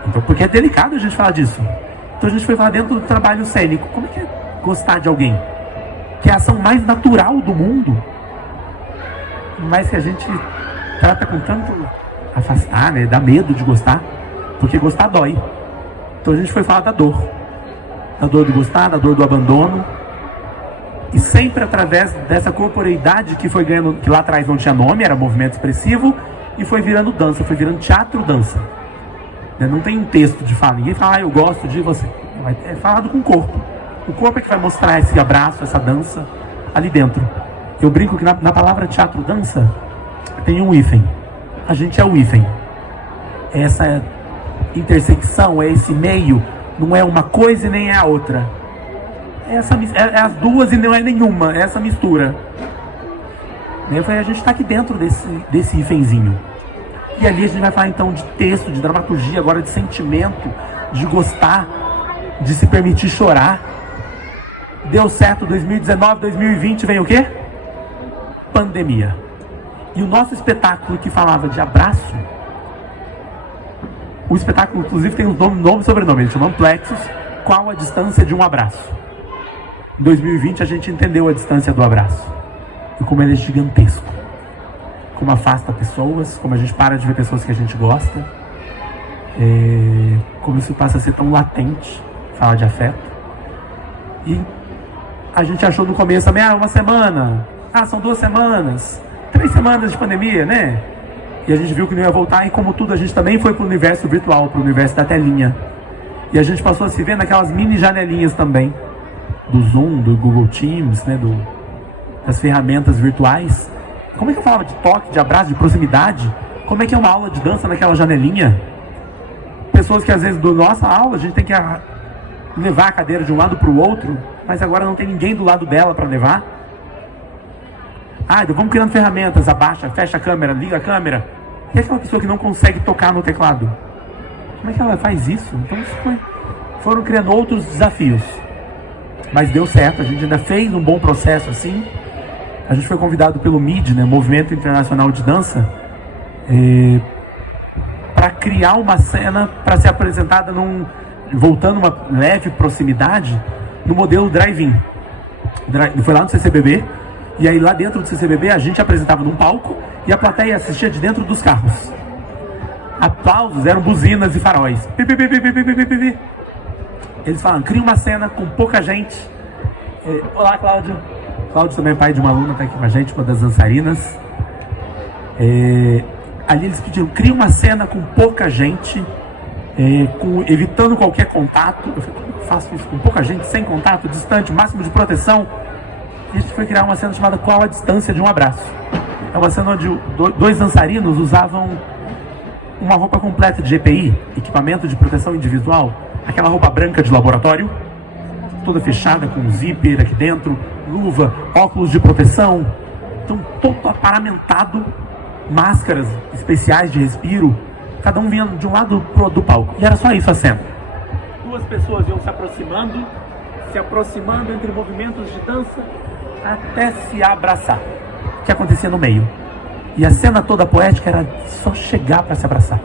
Então, porque é delicado a gente falar disso. Então a gente foi falar dentro do trabalho cênico. Como é que é gostar de alguém? Que é a ação mais natural do mundo, mas que a gente trata com tanto afastar, né? Dá medo de gostar, porque gostar dói. Então a gente foi falar da dor de gostar, da dor do abandono, e sempre através dessa corporeidade que foi ganhando, que lá atrás não tinha nome, era movimento expressivo, e foi virando dança, foi virando teatro-dança. Não tem um texto de fala, ninguém fala, eu gosto de você. É falado com o corpo. O corpo é que vai mostrar esse abraço, essa dança ali dentro. Eu brinco que na palavra teatro-dança tem um hífen. A gente é o hífen. Essa intersecção, é esse meio, não é uma coisa e nem é a outra. É as duas e não é nenhuma, é essa mistura. A gente está aqui dentro desse hífenzinho. E ali a gente vai falar então de texto, de dramaturgia, agora de sentimento, de gostar, de se permitir chorar. Deu certo 2019, 2020, vem o quê? Pandemia. E o nosso espetáculo que falava de abraço, o espetáculo inclusive tem um nome e sobrenome, ele chama Amplexus, qual a distância de um abraço? Em 2020 a gente entendeu a distância do abraço e como ele é gigantesco, como afasta pessoas, como a gente para de ver pessoas que a gente gosta, como isso passa a ser tão latente, falar de afeto. E a gente achou no começo também, uma semana, são 2 semanas, 3 semanas de pandemia, né? E a gente viu que não ia voltar, e como tudo, a gente também foi para o universo virtual, para o universo da telinha. E a gente passou a se ver naquelas mini janelinhas também, do Zoom, do Google Teams, né? Das ferramentas virtuais. Como é que eu falava de toque, de abraço, de proximidade? Como é que é uma aula de dança naquela janelinha? Pessoas que às vezes, da nossa aula, a gente tem que levar a cadeira de um lado para o outro, mas agora não tem ninguém do lado dela para levar. Então vamos criando ferramentas, abaixa, fecha a câmera, liga a câmera. E aquela pessoa que não consegue tocar no teclado? Como é que ela faz isso? Então foram criando outros desafios. Mas deu certo, a gente ainda fez um bom processo assim. A gente foi convidado pelo MID, né, Movimento Internacional de Dança, para criar uma cena para ser apresentada voltando uma leve proximidade no modelo drive-in. Foi lá no CCBB, e aí lá dentro do CCBB a gente apresentava num palco e a plateia assistia de dentro dos carros. Aplausos eram buzinas e faróis. Eles falaram, cria uma cena com pouca gente. Olá, Cláudio. Cláudio também é pai de uma aluna, está aqui com a gente, uma das dançarinas. Ali eles pediram, cria uma cena com pouca gente, evitando qualquer contato. Eu falei, como eu faço isso com pouca gente, sem contato, distante, máximo de proteção? E a gente foi criar uma cena chamada Qual a Distância de um Abraço. É uma cena onde 2 dançarinos usavam uma roupa completa de EPI, equipamento de proteção individual, aquela roupa branca de laboratório, toda fechada com um zíper aqui dentro, luva, óculos de proteção, então todo aparamentado, máscaras especiais de respiro, cada um vinha de um lado do palco, e era só isso a cena. 2 pessoas iam se aproximando entre movimentos de dança até se abraçar, que acontecia no meio. E a cena toda poética era só chegar para se abraçar.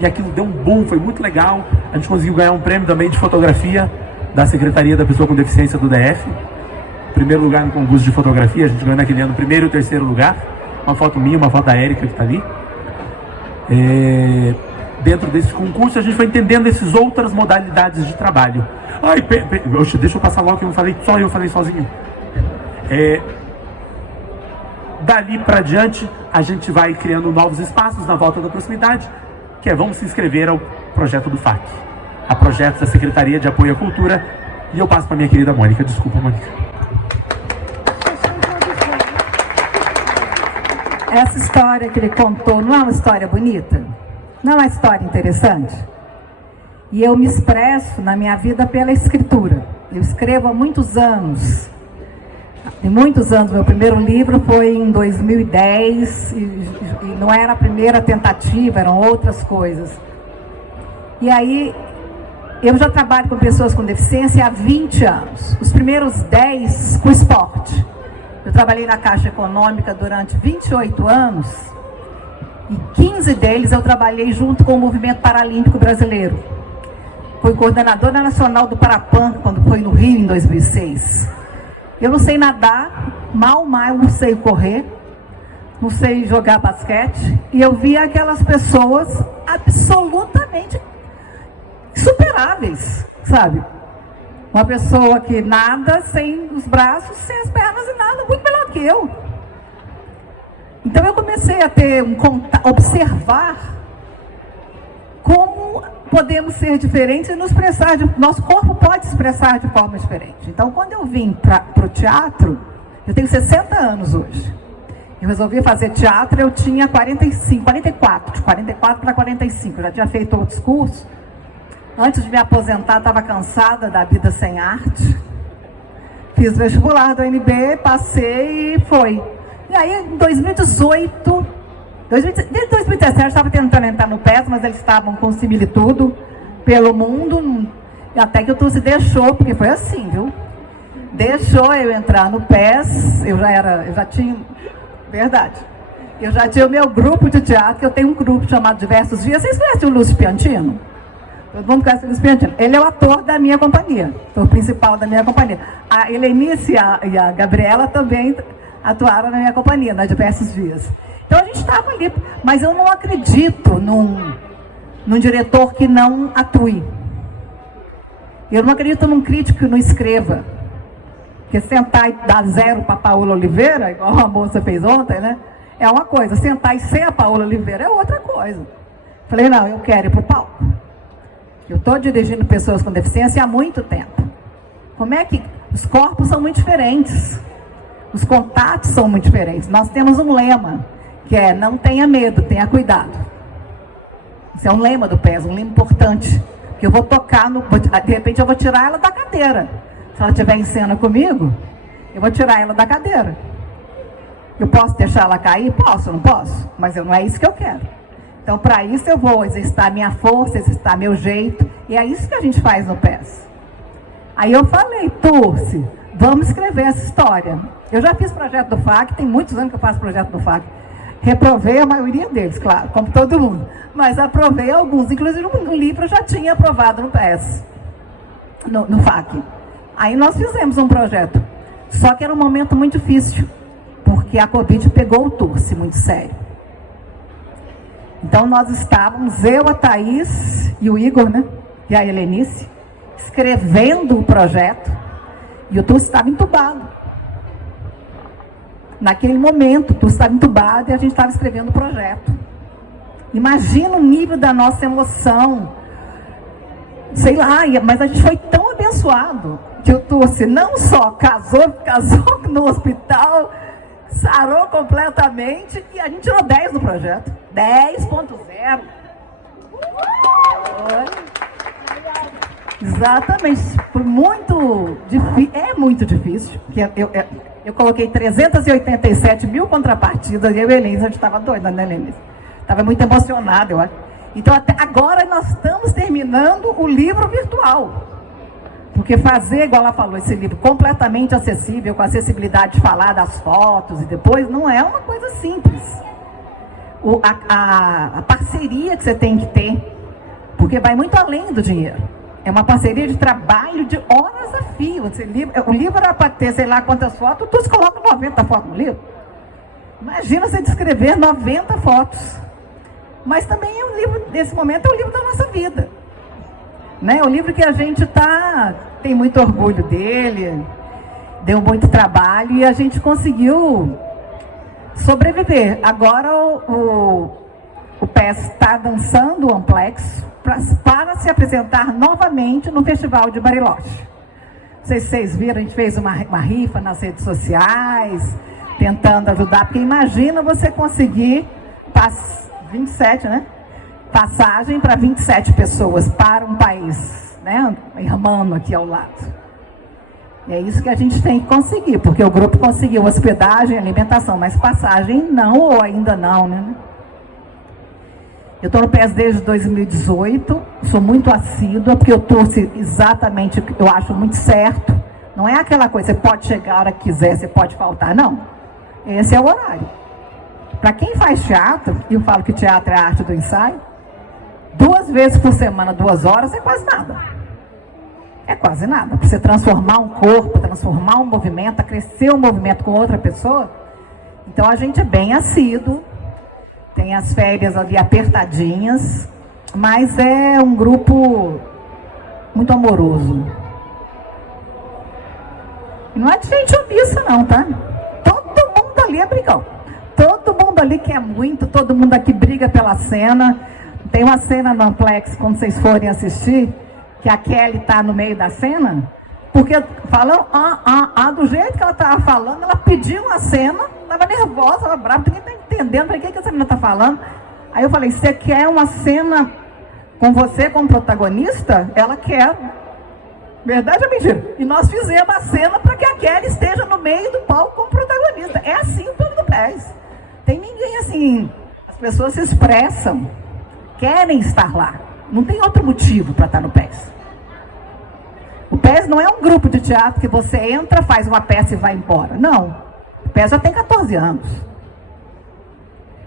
E aquilo deu um boom, foi muito legal. A gente conseguiu ganhar um prêmio também de fotografia da Secretaria da Pessoa com Deficiência do DF. Primeiro lugar no concurso de fotografia, a gente ganhou naquele ano, 1º e 3º lugar. Uma foto minha, uma foto da Érica que está ali. Dentro desse concurso a gente foi entendendo essas outras modalidades de trabalho. Deixa eu passar logo que eu falei sozinho. dali para diante, a gente vai criando novos espaços na volta da proximidade, que é vamos se inscrever ao projeto do FAC, a projeto da Secretaria de Apoio à Cultura. E eu passo para minha querida Mônica. Desculpa, Mônica. Essa história que ele contou não é uma história bonita? Não é uma história interessante? E eu me expresso na minha vida pela escritura. Eu escrevo há muitos anos. Tem muitos anos. Meu primeiro livro foi em 2010 e não era a primeira tentativa, eram outras coisas. E aí, eu já trabalho com pessoas com deficiência há 20 anos. Os primeiros 10 com esporte. Eu trabalhei na Caixa Econômica durante 28 anos e 15 deles eu trabalhei junto com o Movimento Paralímpico Brasileiro. Fui coordenadora nacional do Parapan, quando foi no Rio, em 2006. Eu não sei nadar, mal não sei correr, não sei jogar basquete. E eu via aquelas pessoas absolutamente insuperáveis, sabe? Uma pessoa que nada sem os braços, sem as pernas e nada, muito melhor que eu. Então eu comecei a ter observar como podemos ser diferentes e nos expressar, nosso corpo pode se expressar de forma diferente. Então quando eu vim para o teatro, eu tenho 60 anos hoje. Eu resolvi fazer teatro, eu tinha 44 para 45, eu já tinha feito outros cursos. Antes de me aposentar, estava cansada da vida sem arte. Fiz vestibular do UNB, passei e foi. E aí, em 2018, desde 2017, eu estava tentando entrar no PES, mas eles estavam com similitudo pelo mundo. Até que o Tucci deixou, porque foi assim, viu? Deixou eu entrar no PES, eu já tinha, verdade. Eu já tinha o meu grupo de teatro, que eu tenho um grupo chamado Diversos Dias. Vocês conhecem o Lúcio Piantino? Todo mundo conhece o Lúcio Piantino. Ele é o ator da minha companhia, o principal da minha companhia. A Helenice e a Gabriela também atuaram na minha companhia, na Diversos Dias. Então a gente estava ali, mas eu não acredito num diretor que não atue. Eu não acredito num crítico que não escreva. Porque sentar e dar 0 para a Paola Oliveira, igual a moça fez ontem, né? É uma coisa. Sentar e ser a Paola Oliveira é outra coisa. Falei, não, eu quero ir para o palco. Eu estou dirigindo pessoas com deficiência há muito tempo. Como é que os corpos são muito diferentes? Os contatos são muito diferentes. Nós temos um lema, que é não tenha medo, tenha cuidado. Isso é um lema do PES, um lema importante. Que eu vou tocar, de repente eu vou tirar ela da cadeira. Se ela estiver em cena comigo, eu vou tirar ela da cadeira. Eu posso deixar ela cair? Posso, não posso? Mas não é isso que eu quero. Então, para isso eu vou exercitar minha força, exercitar meu jeito. E é isso que a gente faz no PES. Aí eu falei, Tucci, vamos escrever essa história. Eu já fiz projeto do FAC, tem muitos anos que eu faço projeto do FAC. Reprovei a maioria deles, claro, como todo mundo. Mas aprovei alguns. Inclusive, um livro eu já tinha aprovado no PES, no FAC. Aí nós fizemos um projeto. Só que era um momento muito difícil, porque a Covid pegou o Tucci muito sério. Então nós estávamos, eu, a Thaís e o Igor, né? E a Helenice, escrevendo o projeto, e o Tucci estava entubado. Naquele momento, o Tucci estava entubado e a gente estava escrevendo o projeto. Imagina o nível da nossa emoção. Sei lá, mas a gente foi tão abençoado que o Tucci não só casou no hospital, sarou completamente e a gente tirou 10 no projeto. 10.0. Exatamente. Foi muito difícil. É muito difícil. Eu coloquei 387 mil contrapartidas e eu e a Helenice, a gente estava doida, né, Helenice? Estava muito emocionada, eu acho. Então, até agora nós estamos terminando o livro virtual. Porque fazer, igual ela falou, esse livro completamente acessível, com acessibilidade de falar das fotos e depois, não é uma coisa simples. A parceria que você tem que ter, porque vai muito além do dinheiro. É uma parceria de trabalho de horas a fio. O livro era para ter, sei lá quantas fotos, tu coloca 90 fotos no livro. Imagina você descrever 90 fotos. Mas também é um livro, nesse momento, é o livro da nossa vida. Né? É um livro que a gente tem muito orgulho dele, deu muito trabalho e a gente conseguiu sobreviver. Agora o PES está dançando o Amplex para se apresentar novamente no Festival de Bariloche. Não sei se vocês viram, a gente fez uma rifa nas redes sociais, tentando ajudar, porque imagina você conseguir 27, né? Passagem para 27 pessoas para um país, né? Irmão aqui ao lado. E é isso que a gente tem que conseguir, porque o grupo conseguiu hospedagem, alimentação, mas passagem não, ou ainda não, né? Eu estou no PES desde 2018, sou muito assídua, porque eu torço exatamente o que eu acho muito certo. Não é aquela coisa, você pode chegar a hora que quiser, você pode faltar, não. Esse é o horário. Para quem faz teatro, e eu falo que teatro é a arte do ensaio, 2 vezes por semana, 2 horas, é quase nada. É quase nada. Para você transformar um corpo, transformar um movimento, crescer um movimento com outra pessoa. Então a gente é bem assíduo, tem as férias ali apertadinhas, mas é um grupo muito amoroso. E não é de gente omissa não, tá? Todo mundo ali é brigão. Todo mundo ali quer muito, todo mundo aqui briga pela cena. Tem uma cena no Amplex, quando vocês forem assistir, que a Kelly está no meio da cena, porque falam, do jeito que ela estava falando, ela pediu uma cena, estava nervosa, estava brava, ninguém está entendendo para que essa menina está falando. Aí eu falei, você quer uma cena com você como protagonista? Ela quer. Verdade ou mentira? E nós fizemos a cena para que a Kelly esteja no meio do palco como protagonista. É assim o povo do PES. Tem ninguém assim, as pessoas se expressam, querem estar lá. Não tem outro motivo para estar no PES. O PES não é um grupo de teatro que você entra, faz uma peça e vai embora. Não. O PES já tem 14 anos.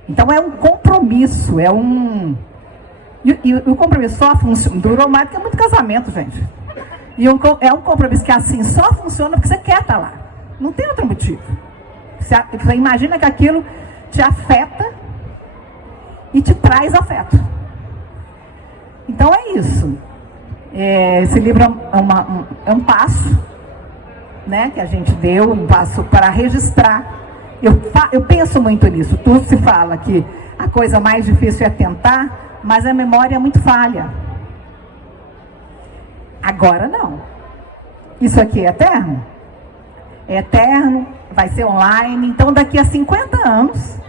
Então é um compromisso, é um... E o compromisso só funciona... Durou mais do que muito casamento, gente. E é um compromisso que assim só funciona porque você quer estar lá. Não tem outro motivo. Você imagina que aquilo te afeta e te traz afeto. Então é isso. Esse livro é um passo, né, que a gente deu, um passo para registrar. Eu penso muito nisso. Tudo se fala que a coisa mais difícil é tentar, mas a memória é muito falha. Agora não. Isso aqui é eterno? É eterno, vai ser online. Então daqui a 50 anos,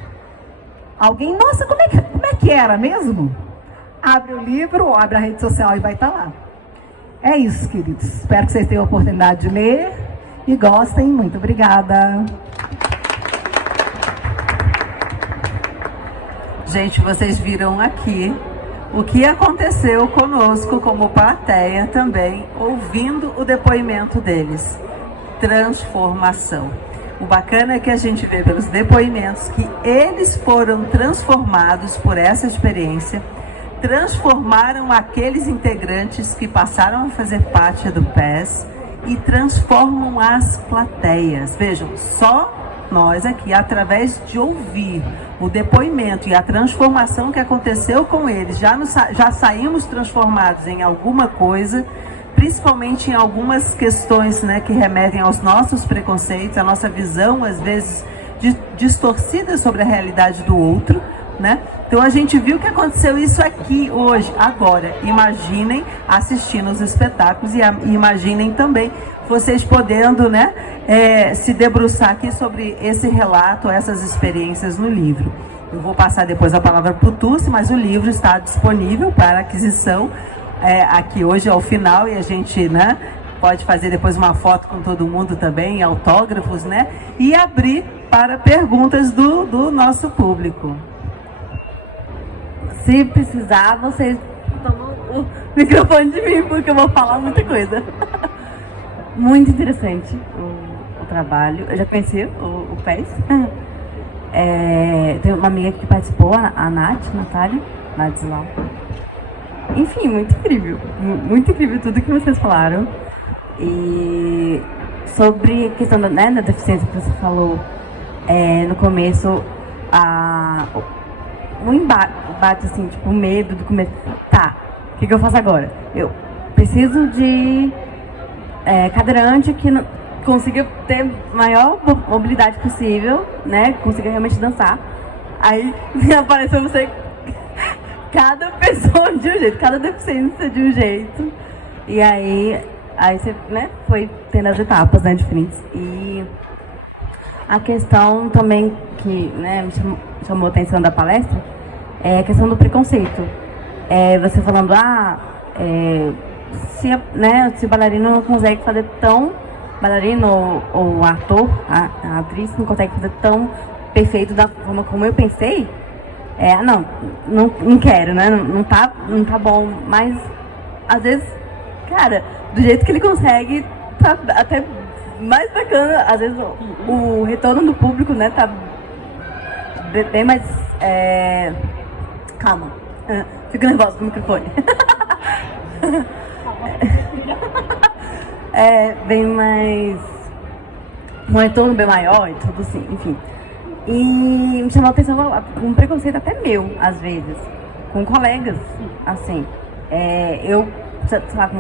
alguém, nossa, como é que era mesmo? Abre o livro, ou abre a rede social e vai estar lá. É isso, queridos. Espero que vocês tenham a oportunidade de ler e gostem. Muito obrigada. Gente, vocês viram aqui o que aconteceu conosco como plateia também, ouvindo o depoimento deles. Transformação. O bacana é que a gente vê pelos depoimentos que eles foram transformados por essa experiência, transformaram aqueles integrantes que passaram a fazer parte do PES e transformam as plateias. Vejam, só nós aqui, através de ouvir o depoimento e a transformação que aconteceu com eles, já saímos transformados em alguma coisa, principalmente em algumas questões, né, que remetem aos nossos preconceitos, a nossa visão, às vezes, distorcida sobre a realidade do outro, né? Então a gente viu que aconteceu isso aqui hoje, agora. Imaginem assistindo os espetáculos e imaginem também vocês podendo, né, se debruçar aqui sobre esse relato, essas experiências no livro. Eu vou passar depois a palavra para o Tucci, mas o livro está disponível para aquisição aqui hoje ao final, e a gente, né, pode fazer depois uma foto com todo mundo também, autógrafos, né, e abrir para perguntas do nosso público. Se precisar, vocês tomam o microfone de mim, porque eu vou falar muita coisa. Muito interessante o trabalho. Eu já conheci o PES. Tem uma amiga que participou, a Natália Ladislau. Enfim, muito incrível tudo que vocês falaram. E sobre a questão da deficiência que você falou no começo, o embate, assim, tipo, o medo do começo. Tá, o que eu faço agora? Eu preciso de cadeirante que consiga ter maior mobilidade possível, né? Consiga realmente dançar. Aí apareceu você, cada pessoa de um jeito, cada deficiência de um jeito. E aí você, né, foi tendo as etapas, né, diferentes. E a questão também que, né, me chamou a atenção da palestra é a questão do preconceito. Você falando, se o bailarino não consegue fazer tão... Bailarino ou o ator, a atriz não consegue fazer tão perfeito da forma como eu pensei, não quero, né? Não tá bom. Mas, às vezes, cara, do jeito que ele consegue, tá até mais bacana. Às vezes, o retorno do público, né, tá bem mais... Calma. Fico nervosa com o microfone. Bem mais... um retorno bem maior e tudo assim, enfim. E me chamou a atenção um preconceito até meu, às vezes, com colegas, assim. Eu, sei lá,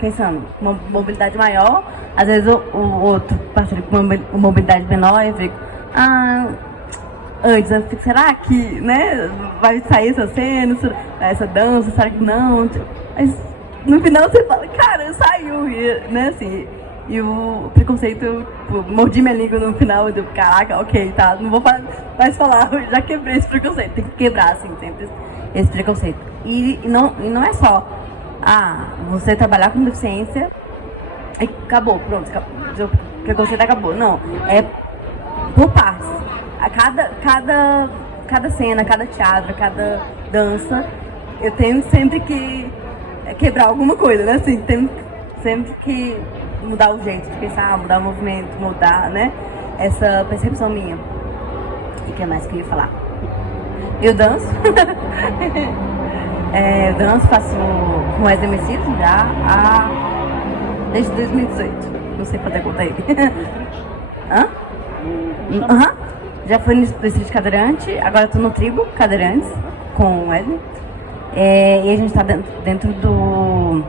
pensando, uma mobilidade maior, às vezes o outro parceiro com uma mobilidade menor, eu fico, antes, eu fico, será que, né, vai sair essa cena, essa dança, será que não? Mas no final você fala, cara, saiu, né, assim. E o preconceito, eu mordi minha língua no final, eu digo, caraca, ok, tá, não vou mais falar, eu já quebrei esse preconceito. Tem que quebrar, assim, sempre esse preconceito. E não é só, você trabalhar com deficiência e acabou, pronto, o preconceito acabou. Não, é por partes. A cada cena, cada teatro, cada dança, eu tenho sempre que quebrar alguma coisa, né, assim, tenho sempre que mudar o jeito de pensar, mudar o movimento, mudar, né? Essa percepção minha. E o que mais que eu ia falar? Eu danço. Eu danço, faço com Wesley Messias já desde 2018. Não sei fazer conta aí. Já fui no Street Cadeirante, agora estou no Tribo Cadeirantes com o Wesley. E a gente está dentro do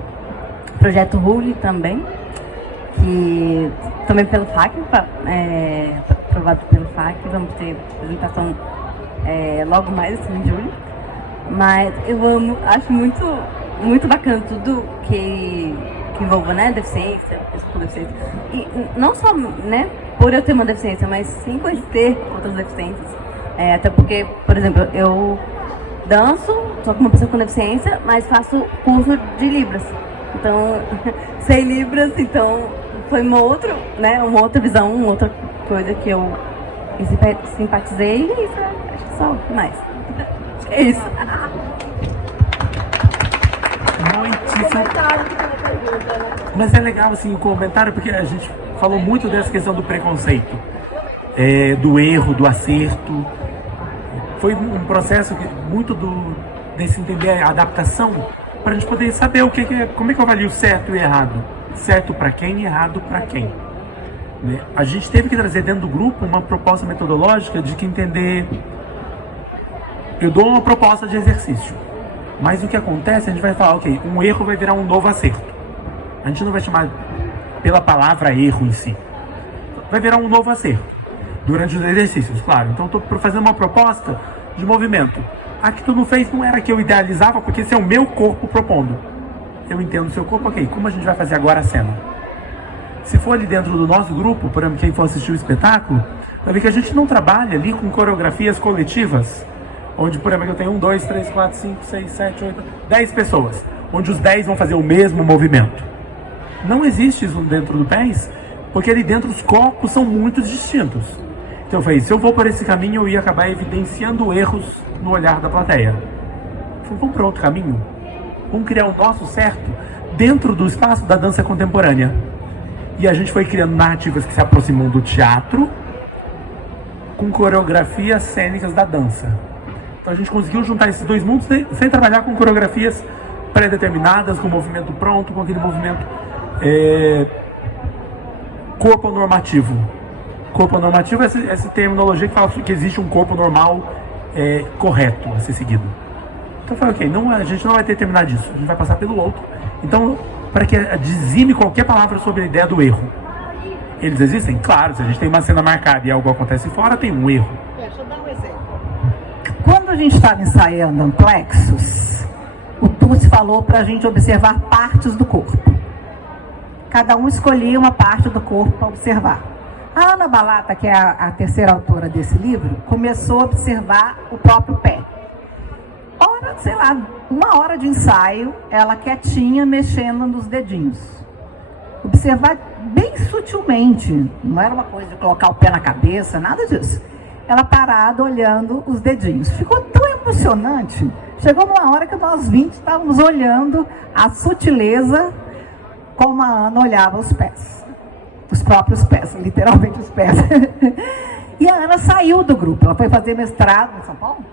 projeto Rule também, que também pelo FAC, aprovado pelo FAC, vamos ter apresentação logo mais, assim, em julho. Mas eu acho muito bacana tudo que envolva, né, deficiência, pessoa com deficiência. E não só, né, por eu ter uma deficiência, mas sim conhecer outras deficiências. Até porque, por exemplo, eu danço, sou uma pessoa com deficiência, mas faço curso de Libras. Então, sei Libras, então foi uma outra visão, uma outra coisa que eu simpatizei e isso, acho que só, o que mais? É isso. Muitíssimo. Mas é legal, assim, o comentário, porque a gente falou muito dessa questão do preconceito, do erro, do acerto. Foi um processo desse entender a adaptação, para a gente poder saber como é que eu avalio certo e errado. Certo para quem e errado para quem. Né? A gente teve que trazer dentro do grupo uma proposta metodológica de que entender... Eu dou uma proposta de exercício, mas o que acontece, a gente vai falar, ok, um erro vai virar um novo acerto. A gente não vai chamar pela palavra erro em si. Vai virar um novo acerto durante os exercícios, claro. Então estou fazendo uma proposta de movimento. A que tu não fez não era a que eu idealizava, porque esse é o meu corpo propondo. Eu entendo o seu corpo, ok, como a gente vai fazer agora a cena? Se for ali dentro do nosso grupo, por exemplo, quem for assistir o espetáculo, vai ver que a gente não trabalha ali com coreografias coletivas, onde, por exemplo, eu tenho 1, 2, 3, 4, 5, 6, 7, 8, 10 pessoas, onde os 10 vão fazer o mesmo movimento. Não existe isso dentro do PES, porque ali dentro os corpos são muito distintos. Então eu falei, se eu vou por esse caminho, eu ia acabar evidenciando erros no olhar da plateia. Eu falei, vamos para outro caminho? Vamos criar o nosso certo dentro do espaço da dança contemporânea. E a gente foi criando narrativas que se aproximam do teatro com coreografias cênicas da dança. Então a gente conseguiu juntar esses dois mundos sem trabalhar com coreografias pré-determinadas, com movimento pronto, com aquele movimento corpo normativo. Corpo normativo é essa terminologia que fala que existe um corpo normal correto a ser seguido. Então eu falei, ok, a gente não vai determinar disso, a gente vai passar pelo outro. Então, para que dizime qualquer palavra sobre a ideia do erro. Eles existem? Claro, se a gente tem uma cena marcada e algo acontece fora, tem um erro. Deixa eu dar um exemplo. Quando a gente estava ensaiando Amplexus, o Tucci falou para a gente observar partes do corpo. Cada um escolhia uma parte do corpo para observar. A Ana Balata, que é a terceira autora desse livro, começou a observar o próprio pé. Ora, sei lá, 1 hora de ensaio, ela quietinha, mexendo nos dedinhos. Observar bem sutilmente, não era uma coisa de colocar o pé na cabeça, nada disso. Ela parada, olhando os dedinhos. Ficou tão emocionante. Chegou numa hora que nós 20 estávamos olhando a sutileza como a Ana olhava os pés. Os próprios pés, literalmente os pés. E a Ana saiu do grupo. Ela foi fazer mestrado em São Paulo?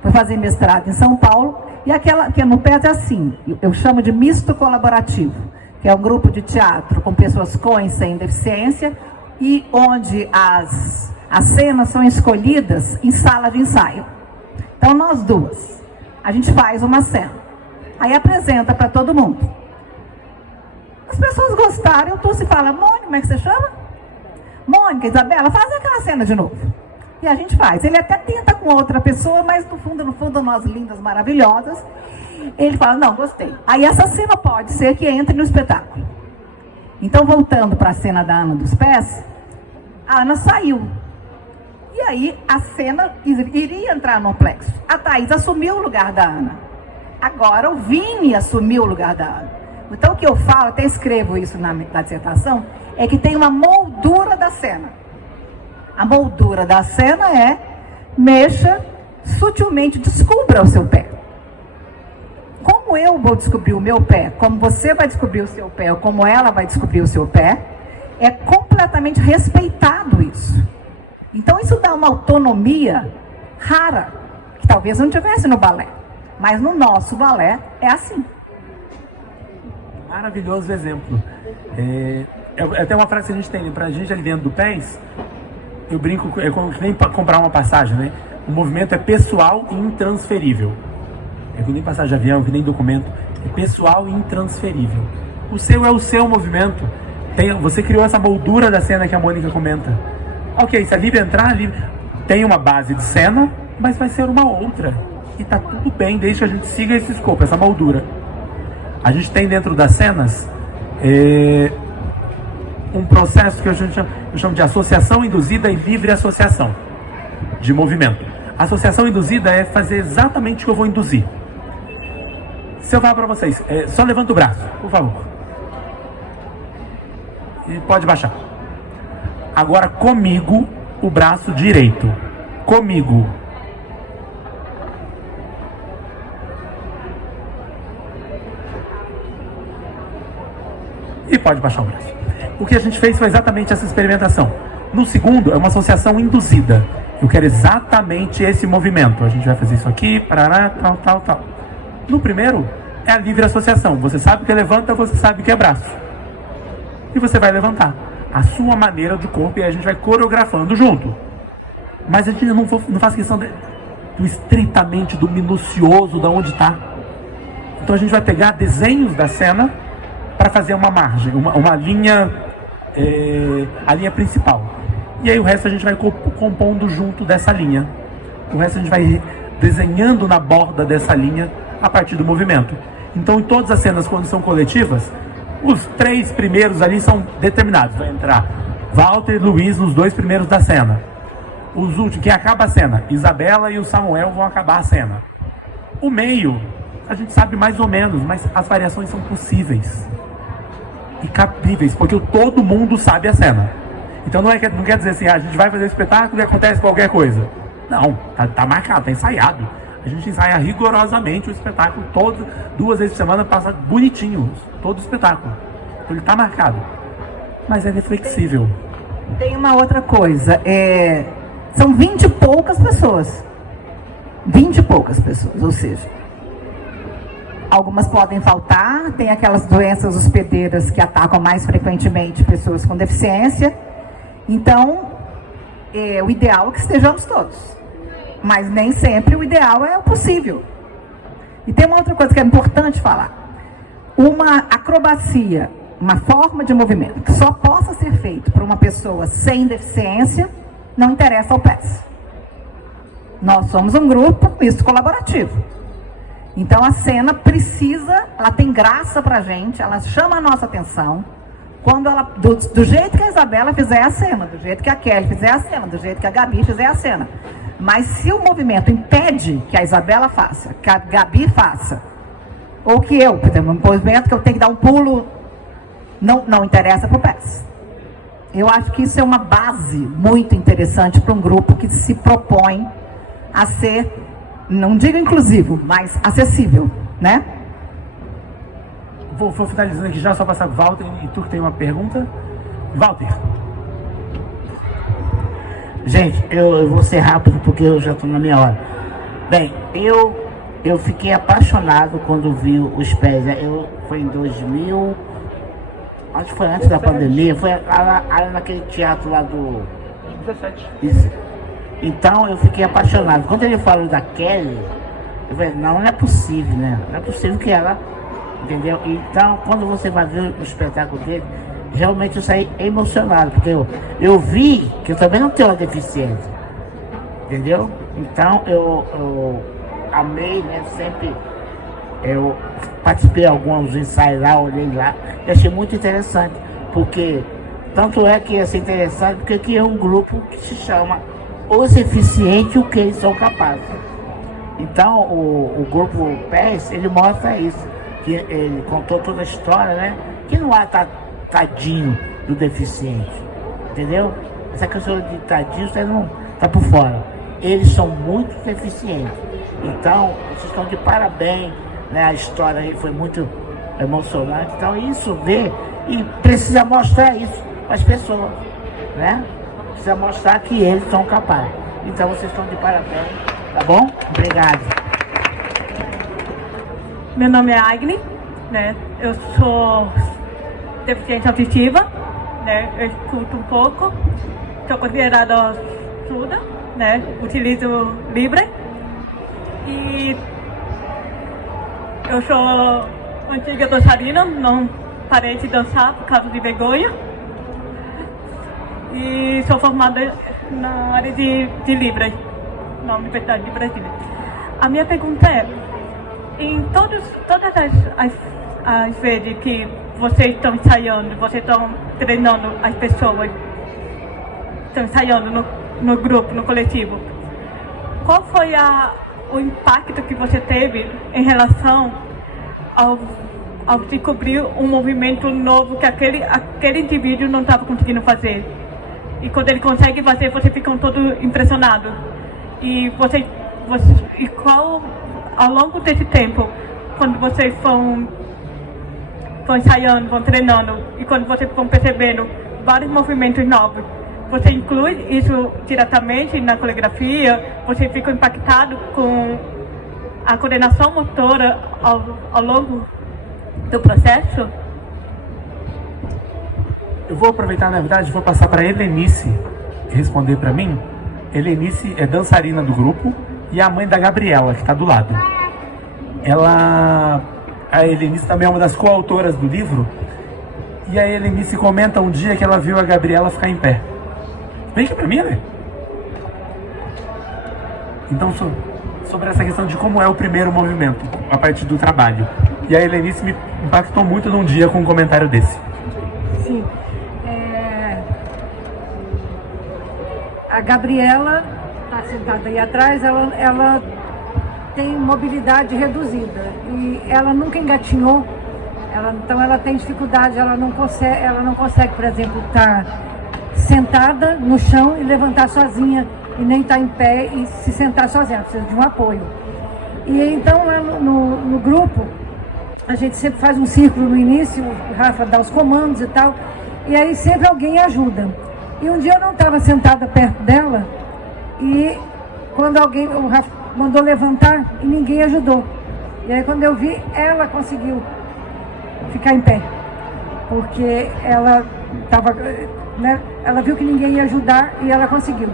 Foi fazer mestrado em São Paulo. E aquela que no PES é assim, eu chamo de misto colaborativo, que é um grupo de teatro com pessoas com e sem deficiência, e onde as cenas são escolhidas em sala de ensaio. Então, nós duas, a gente faz uma cena. Aí apresenta para todo mundo. As pessoas gostaram, tu se fala, Mônica, como é que você chama? Mônica, Isabela, faz aquela cena de novo. E a gente faz. Ele até tenta com outra pessoa, mas no fundo, nós lindas, maravilhosas. Ele fala, não, gostei. Aí essa cena pode ser que entre no espetáculo. Então, voltando para a cena da Ana dos Pés, a Ana saiu. E aí, a cena iria entrar no Amplexus. A Thaís assumiu o lugar da Ana. Agora, o Vini assumiu o lugar da Ana. Então, o que eu falo, até escrevo isso na dissertação, é que tem uma moldura da cena. A moldura da cena é, mexa sutilmente, descubra o seu pé. Como eu vou descobrir o meu pé, como você vai descobrir o seu pé, ou como ela vai descobrir o seu pé, é completamente respeitado isso. Então isso dá uma autonomia rara, que talvez não tivesse no balé. Mas no nosso balé é assim. Maravilhoso exemplo. Até uma frase que a gente tem, para a gente ali dentro do PES, eu brinco, é como que nem comprar uma passagem, né? O movimento é pessoal e intransferível. É que nem passagem de avião, que nem documento. É pessoal e intransferível. O seu é o seu movimento. Você criou essa moldura da cena que a Mônica comenta. Ok, se a Lívia entrar, a Lívia tem uma base de cena, mas vai ser uma outra. E tá tudo bem, desde que a gente siga esse escopo, essa moldura. A gente tem dentro das cenas um processo que eu chamo de associação induzida e livre associação de movimento. A associação induzida é fazer exatamente o que eu vou induzir. Se eu falar para vocês, só levanta o braço, por favor. E pode baixar. Agora comigo, o braço direito. Comigo. E pode baixar o braço. O que a gente fez foi exatamente essa experimentação. No segundo, é uma associação induzida. Eu quero exatamente esse movimento. A gente vai fazer isso aqui, parará, tal. No primeiro, é a livre associação. Você sabe que levanta, você sabe que é braço. E você vai levantar. A sua maneira de corpo, e a gente vai coreografando junto. Mas a gente não faz questão do estritamente, do minucioso, de onde está. Então a gente vai pegar desenhos da cena para fazer uma margem, uma linha, a linha principal. E aí o resto a gente vai compondo junto dessa linha. O resto a gente vai desenhando na borda dessa linha a partir do movimento. Então em todas as cenas, quando são coletivas, os 3 primeiros ali são determinados. Vai entrar Walter e Luiz nos 2 primeiros da cena. Os últimos, quem acaba a cena, Isabela e o Samuel vão acabar a cena. O meio, a gente sabe mais ou menos, mas as variações são possíveis e cabíveis, porque todo mundo sabe a cena. Então não quer dizer assim, a gente vai fazer espetáculo e acontece qualquer coisa. Não, tá marcado, tá ensaiado. A gente ensaia rigorosamente o espetáculo 2 vezes por semana, passa bonitinho todo o espetáculo. Então ele tá marcado. Mas ele é flexível. Tem uma outra coisa, são 20 e poucas pessoas. 20 e poucas pessoas, ou seja, algumas podem faltar, tem aquelas doenças hospedeiras que atacam mais frequentemente pessoas com deficiência. Então, o ideal é que estejamos todos. Mas nem sempre o ideal é o possível. E tem uma outra coisa que é importante falar. Uma acrobacia uma forma de movimento que só possa ser feito por uma pessoa sem deficiência, não interessa ao PES. Nós somos um grupo misto colaborativo. Então a cena precisa, ela tem graça pra gente, ela chama a nossa atenção, quando ela, do jeito que a Isabela fizer a cena, do jeito que a Kelly fizer a cena, do jeito que a Gabi fizer a cena. Mas se o movimento impede que a Isabela faça, que a Gabi faça, ou que eu, por exemplo, um movimento que eu tenho que dar um pulo, não interessa para o PES. Eu acho que isso é uma base muito interessante para um grupo que se propõe a ser, não digo inclusivo, mas acessível, né? Vou finalizando aqui já, só passar para o Walter, e tu que tem uma pergunta. Walter. Gente, eu vou ser rápido porque eu já estou na minha hora. Bem, eu fiquei apaixonado quando vi os pés. Foi em 2000, acho que foi antes da pandemia, foi naquele teatro lá do... 17. Isso. Então eu fiquei apaixonado. Quando ele falou da Kelly, eu falei, não é possível, né? Não é possível que ela... Entendeu? Então, quando você vai ver o espetáculo dele, realmente eu saí emocionado, porque eu vi que eu também não tenho uma deficiência, entendeu? Então, eu amei, né? Sempre eu participei de alguns ensaios lá, olhei lá, e achei muito interessante, porque, tanto é que ia ser interessante, porque aqui é um grupo que se chama Os Eficientes, o que eles são capazes. Então, o grupo PES, ele mostra isso. Que ele contou toda a história, né? Que não há tadinho do deficiente, entendeu? Essa questão de tadinho, você não tá por fora. Eles são muito deficientes. Então, vocês estão de parabéns, né? A história aí foi muito emocionante. Então, isso vê e precisa mostrar isso para as pessoas, né? Precisa mostrar que eles são capazes. Então, vocês estão de parabéns, tá bom? Obrigado. Meu nome é Agni, né? Eu sou deficiente auditiva, né? Eu escuto um pouco, sou considerada surda, né? Utilizo Libre e eu sou antiga dançarina, não parei de dançar por causa de vergonha e sou formada na área de Libre, na Universidade de Brasília. A minha pergunta é, em todas as vezes que vocês estão ensaiando, vocês estão treinando as pessoas, estão ensaiando no grupo, no coletivo, qual foi o impacto que você teve em relação ao descobrir um movimento novo que aquele indivíduo não estava conseguindo fazer? E quando ele consegue fazer, vocês ficam todos impressionados. E qual... Ao longo desse tempo, quando vocês vão ensaiando, vão treinando e quando vocês vão percebendo vários movimentos novos, você inclui isso diretamente na coreografia? Você fica impactado com a coordenação motora ao longo do processo? Eu vou aproveitar, na verdade, vou passar para a Helenice responder para mim. Helenice é dançarina do grupo e a mãe da Gabriela, que está do lado. A Helenice também é uma das coautoras do livro. E a Helenice comenta um dia que ela viu a Gabriela ficar em pé. Vem aqui pra mim, né? Então, sobre essa questão de como é o primeiro movimento, a partir do trabalho. E a Helenice me impactou muito num dia com um comentário desse. Sim. A Gabriela está sentada aí atrás, ela tem mobilidade reduzida e ela nunca engatinhou, então ela tem dificuldade, ela não consegue, por exemplo, estar sentada no chão e levantar sozinha e nem estar em pé e se sentar sozinha, ela precisa de um apoio. E então lá no grupo, a gente sempre faz um círculo no início, o Rafa dá os comandos e tal, e aí sempre alguém ajuda. E um dia eu não estava sentada perto dela, e quando o Rafa mandou levantar e ninguém ajudou. E aí quando eu vi, ela conseguiu ficar em pé. Porque ela estava, né, ela viu que ninguém ia ajudar e ela conseguiu.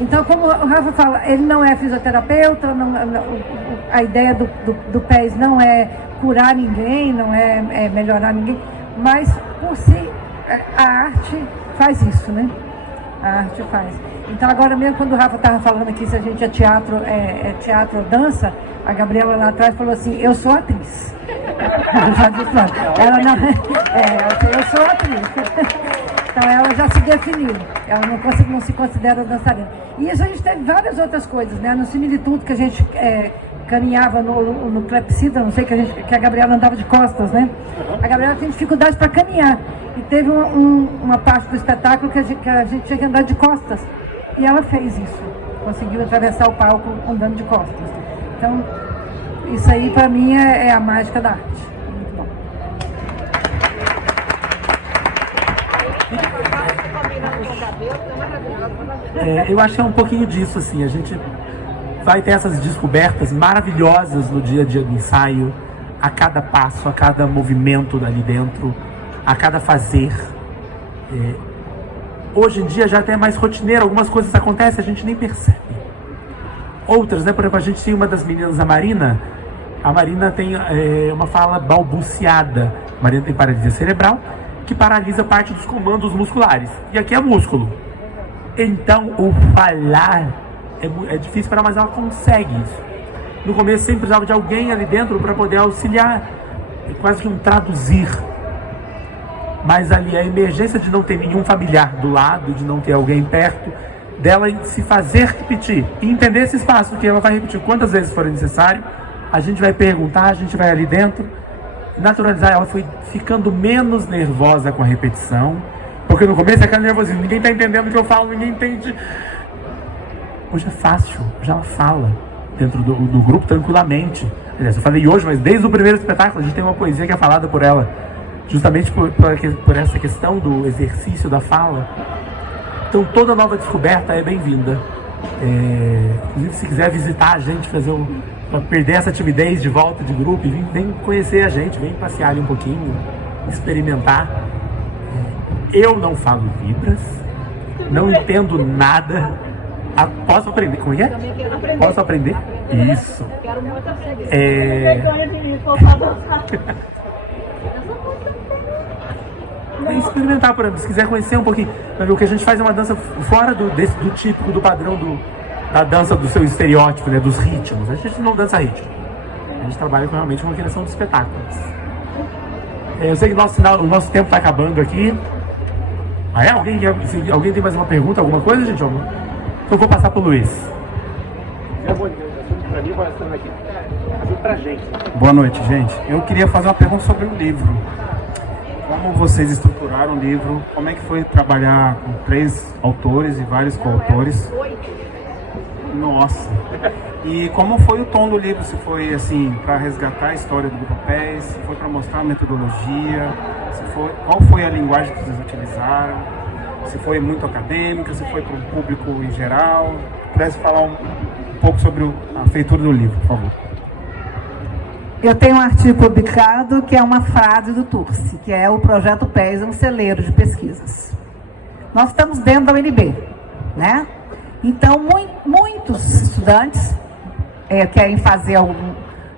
Então, como o Rafa fala, ele não é fisioterapeuta, a ideia do PES não é curar ninguém, não é melhorar ninguém, mas por si a arte faz isso, né? A arte faz. Então agora mesmo quando o Rafa estava falando aqui se a gente é teatro ou dança, a Gabriela lá atrás falou assim, eu sou atriz. Ela já disse, não, ela não, eu sou atriz. Então ela já se definiu, ela não se considera dançarina. E isso a gente teve várias outras coisas, né? No similitude que a gente caminhava no clepsida, não sei, que a Gabriela andava de costas, né? A Gabriela tem dificuldade para caminhar. E teve uma parte do espetáculo que a gente tinha que andar de costas. E ela fez isso, conseguiu atravessar o palco andando de costas. Então, isso aí para mim é a mágica da arte. Muito bom. Eu acho que é um pouquinho disso, assim, a gente vai ter essas descobertas maravilhosas no dia a dia do ensaio, a cada passo, a cada movimento ali dentro, a cada fazer. Hoje em dia já até é mais rotineiro, algumas coisas acontecem, a gente nem percebe. Outras, né, por exemplo, a gente tinha uma das meninas, a Marina tem uma fala balbuciada, a Marina tem paralisia cerebral, que paralisa parte dos comandos musculares, e aqui é músculo. Então, o falar é difícil para ela, mas ela consegue isso. No começo sempre precisava de alguém ali dentro para poder auxiliar, quase que um traduzir. Mas ali a emergência de não ter nenhum familiar do lado, de não ter alguém perto, dela se fazer repetir e entender esse espaço, que ela vai repetir quantas vezes for necessário, a gente vai perguntar, a gente vai ali dentro, naturalizar. Ela foi ficando menos nervosa com a repetição, porque no começo é aquele nervosismo, ninguém está entendendo o que eu falo, ninguém entende. Hoje é fácil, já ela fala dentro do grupo tranquilamente. Aliás, eu falei hoje, mas desde o primeiro espetáculo a gente tem uma poesia que é falada por ela, justamente por essa questão do exercício da fala. Então toda nova descoberta é bem-vinda. Inclusive, se quiser visitar a gente, para perder essa timidez de volta de grupo, e vem conhecer a gente, vem passear ali um pouquinho, experimentar. Eu não falo Libras, não entendo nada. Posso aprender? Como é? Posso aprender? Isso. Vem experimentar, por exemplo, se quiser conhecer um pouquinho. O que a gente faz é uma dança fora do típico, do padrão da dança, do seu estereótipo, né, dos ritmos. A gente não dança ritmo. A gente trabalha realmente com a criação de espetáculos. Eu sei que o nosso tempo está acabando aqui. Alguém tem mais uma pergunta, alguma coisa, gente? Então eu vou passar para o Luiz. Boa noite, gente. Eu queria fazer uma pergunta sobre o livro. Como vocês estruturaram o livro? Como é que foi trabalhar com 3 autores e vários coautores? Nossa! E como foi o tom do livro? Se foi assim, para resgatar a história do Grupo PES, se foi para mostrar a metodologia, qual foi a linguagem que vocês utilizaram, se foi muito acadêmica, se foi para o público em geral? Pudesse falar um pouco sobre a feitura do livro, por favor. Eu tenho um artigo publicado que é uma frase do Turci, que é o Projeto PES, um celeiro de pesquisas. Nós estamos dentro da UNB, né? Então, muitos estudantes querem fazer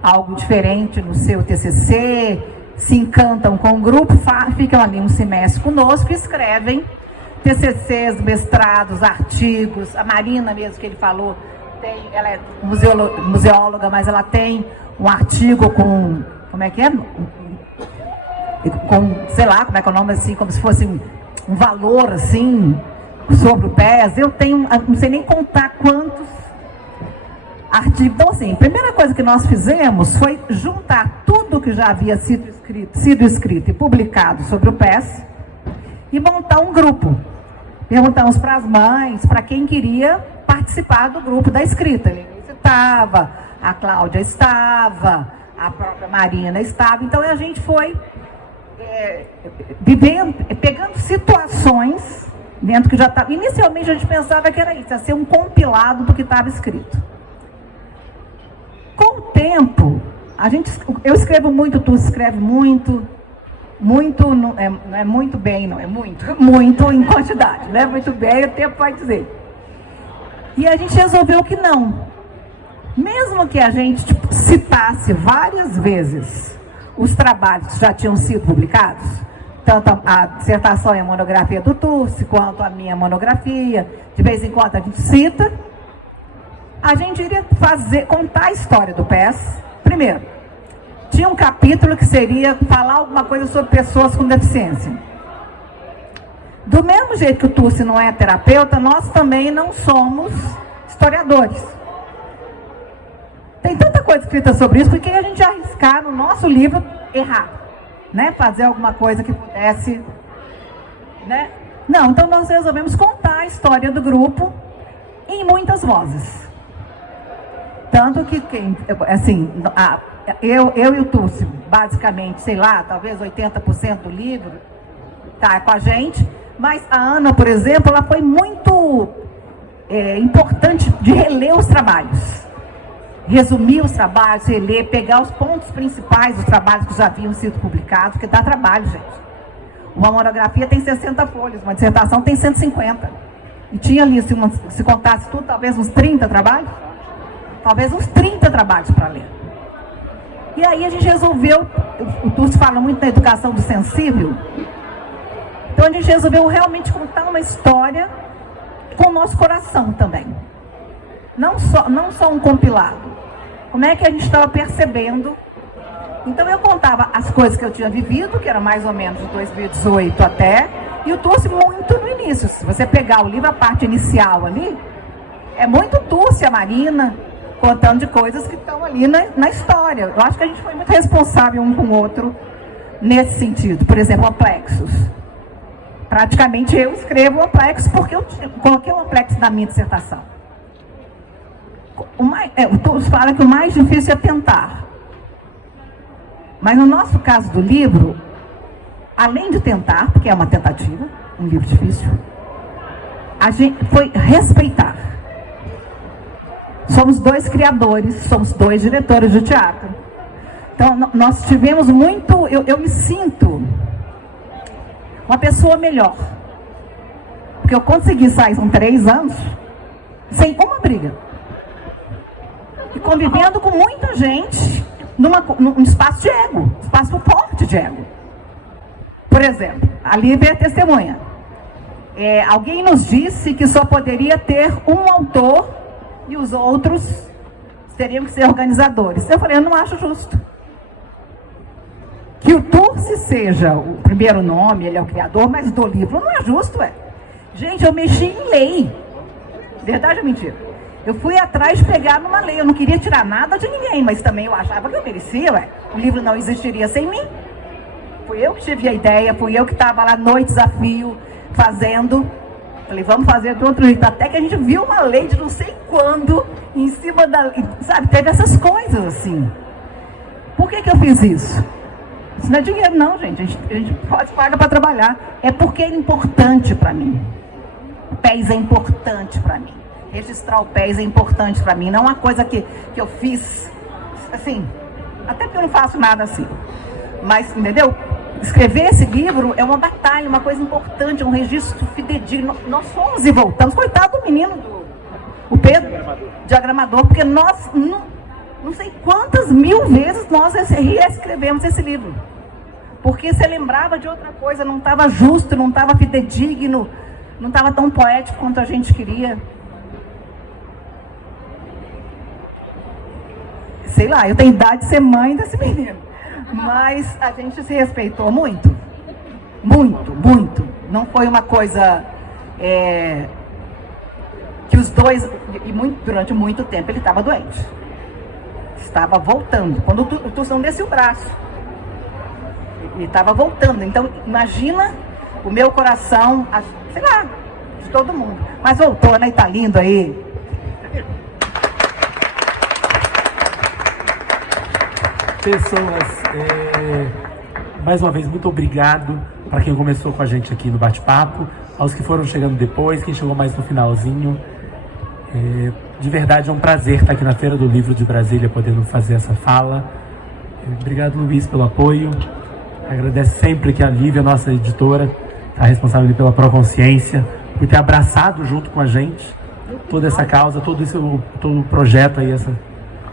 algo diferente no seu TCC, se encantam com o grupo, ficam ali um semestre conosco e escrevem TCCs, mestrados, artigos. A Marina mesmo, que ele falou, ela é museóloga, mas ela tem um artigo com, como é que é? Com, sei lá, como é que é o nome, assim, como se fosse um valor, assim, sobre o PES. Eu tenho, não sei nem contar quantos artigos. Então, assim, a primeira coisa que nós fizemos foi juntar tudo que já havia sido escrito e publicado sobre o PES e montar um grupo. Perguntamos para as mães, para quem queria participar do grupo da escrita. Ele estava, a Cláudia estava, a própria Marina estava. Então a gente foi pegando situações dentro que já estava. Inicialmente a gente pensava que era isso, ia ser um compilado do que estava escrito. Com o tempo, eu escrevo muito, tu escreve muito. Muito, não é muito bem, não é muito em quantidade, né? Muito bem, o tempo vai dizer. E a gente resolveu que não. Mesmo que a gente citasse várias vezes os trabalhos que já tinham sido publicados, tanto a dissertação e a monografia do Turci, quanto a minha monografia. De vez em quando a gente cita. A gente iria contar a história do PES. Primeiro, tinha um capítulo que seria falar alguma coisa sobre pessoas com deficiência. Do mesmo jeito que o Turci não é terapeuta, nós também não somos historiadores. Tem tanta coisa escrita sobre isso, porque a gente arriscar no nosso livro errar, né? Fazer alguma coisa que pudesse, né? Não, então nós resolvemos contar a história do grupo em muitas vozes. Tanto que, assim, eu e o Turci, basicamente, sei lá, talvez 80% do livro está com a gente, mas a Ana, por exemplo, ela foi muito importante de reler os trabalhos. Resumir os trabalhos, reler, pegar os pontos principais dos trabalhos que já haviam sido publicados, porque dá trabalho, gente. Uma monografia tem 60 folhas, uma dissertação tem 150. E tinha ali, se contasse tudo, talvez uns 30 trabalhos. Talvez uns 30 trabalhos para ler. E aí a gente resolveu, o Turci fala muito da educação do sensível, então a gente resolveu realmente contar uma história com o nosso coração também. Não só um compilado. Como é que a gente estava percebendo? Então eu contava as coisas que eu tinha vivido, que era mais ou menos de 2018 até, e o Turci muito no início. Se você pegar o livro, a parte inicial ali, é muito Turci, a Marina, contando de coisas que estão ali na história. Eu acho que a gente foi muito responsável um com o outro nesse sentido. Por exemplo, o Amplexus. Praticamente eu escrevo o Amplexus porque eu coloquei o Amplexus na minha dissertação. O Turci fala que o mais difícil é tentar. Mas no nosso caso do livro, além de tentar, porque é uma tentativa, um livro difícil, a gente foi respeitar. Somos 2 criadores, somos 2 diretores de teatro. Então, nós tivemos muito... Eu me sinto uma pessoa melhor. Porque eu consegui sair, são 3 anos, sem uma briga. E convivendo com muita gente num espaço de ego, espaço forte de ego. Por exemplo, a Lívia é testemunha. Alguém nos disse que só poderia ter um autor e os outros teriam que ser organizadores. Eu falei, eu não acho justo. Que o Turci seja o primeiro nome, ele é o criador, mas do livro não é justo, Gente, eu mexi em lei. Verdade ou mentira? Eu fui atrás de pegar numa lei. Eu não queria tirar nada de ninguém, mas também eu achava que eu merecia, O livro não existiria sem mim. Fui eu que tive a ideia, fui eu que estava lá noite a fio, fazendo. Falei, vamos fazer de outro jeito. Até que a gente viu uma lei de não sei quando, em cima da... Sabe, teve essas coisas assim. Por que eu fiz isso? Isso não é dinheiro não, gente. A gente pode pagar para trabalhar. É porque é importante para mim. O PES é importante para mim. Registrar o PES é importante para mim. Não é uma coisa que eu fiz, assim, até porque eu não faço nada assim. Mas, entendeu? Escrever esse livro é uma batalha, uma coisa importante, um registro fidedigno. Nós fomos e voltamos. Coitado do menino, o Pedro, diagramador, porque nós, não sei quantas mil vezes nós reescrevemos esse livro. Porque você lembrava de outra coisa, não estava justo, não estava fidedigno, não estava tão poético quanto a gente queria. Sei lá, eu tenho idade de ser mãe desse menino. Mas a gente se respeitou muito. Muito, muito. Não foi uma coisa que os dois... durante muito tempo ele estava doente. Estava voltando. Quando o Turci não descia o braço. Ele estava voltando. Então, imagina o meu coração, sei lá, de todo mundo. Mas voltou, né? E tá lindo aí. Pessoas, mais uma vez, muito obrigado para quem começou com a gente aqui no bate-papo, aos que foram chegando depois, quem chegou mais no finalzinho. De verdade, é um prazer estar aqui na Feira do Livro de Brasília, podendo fazer essa fala. Obrigado, Luiz, pelo apoio. Agradeço sempre que a Lívia, nossa editora, está responsável pela Proconsciência, por ter abraçado junto com a gente toda essa causa, todo o projeto aí, essa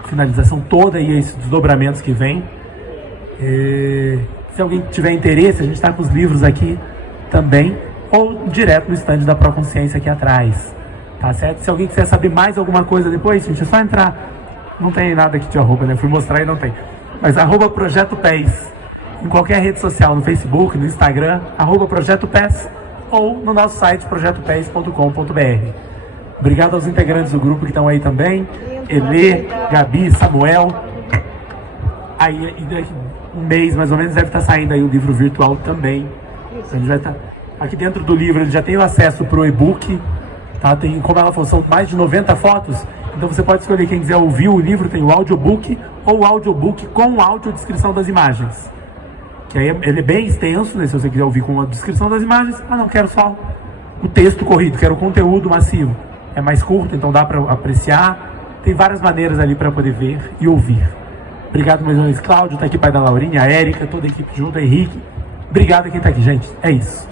finalização toda e esses desdobramentos que vem. Se alguém tiver interesse, a gente está com os livros aqui também, ou direto no stand da Proconsciência aqui atrás. Tá certo? Se alguém quiser saber mais alguma coisa depois, gente, é só entrar. Não tem nada aqui de arroba, né? Fui mostrar e não tem. Mas arroba Projeto PES. Em qualquer rede social, no Facebook, no Instagram, arroba Projeto PES, ou no nosso site projetopes.com.br. Obrigado aos integrantes do grupo que estão aí também. Elê, Gabi, Samuel. Aí, daqui um mês mais ou menos, deve estar saindo aí o livro virtual também. A gente vai estar... Aqui dentro do livro ele já tem o acesso para o e-book. Tá? Tem, como ela falou, são mais de 90 fotos. Então você pode escolher, quem quiser ouvir o livro, tem o audiobook ou o audiobook com audiodescrição das imagens. Que aí ele é bem extenso, né? Se você quiser ouvir com a descrição das imagens, não quero só o texto corrido, quero o conteúdo massivo. É mais curto, então dá para apreciar. Tem várias maneiras ali para poder ver e ouvir. Obrigado mais uma vez, Cláudio, tá aqui, pai da Laurinha, a Érica, toda a equipe junto, a Henrique. Obrigado a quem tá aqui, gente. É isso.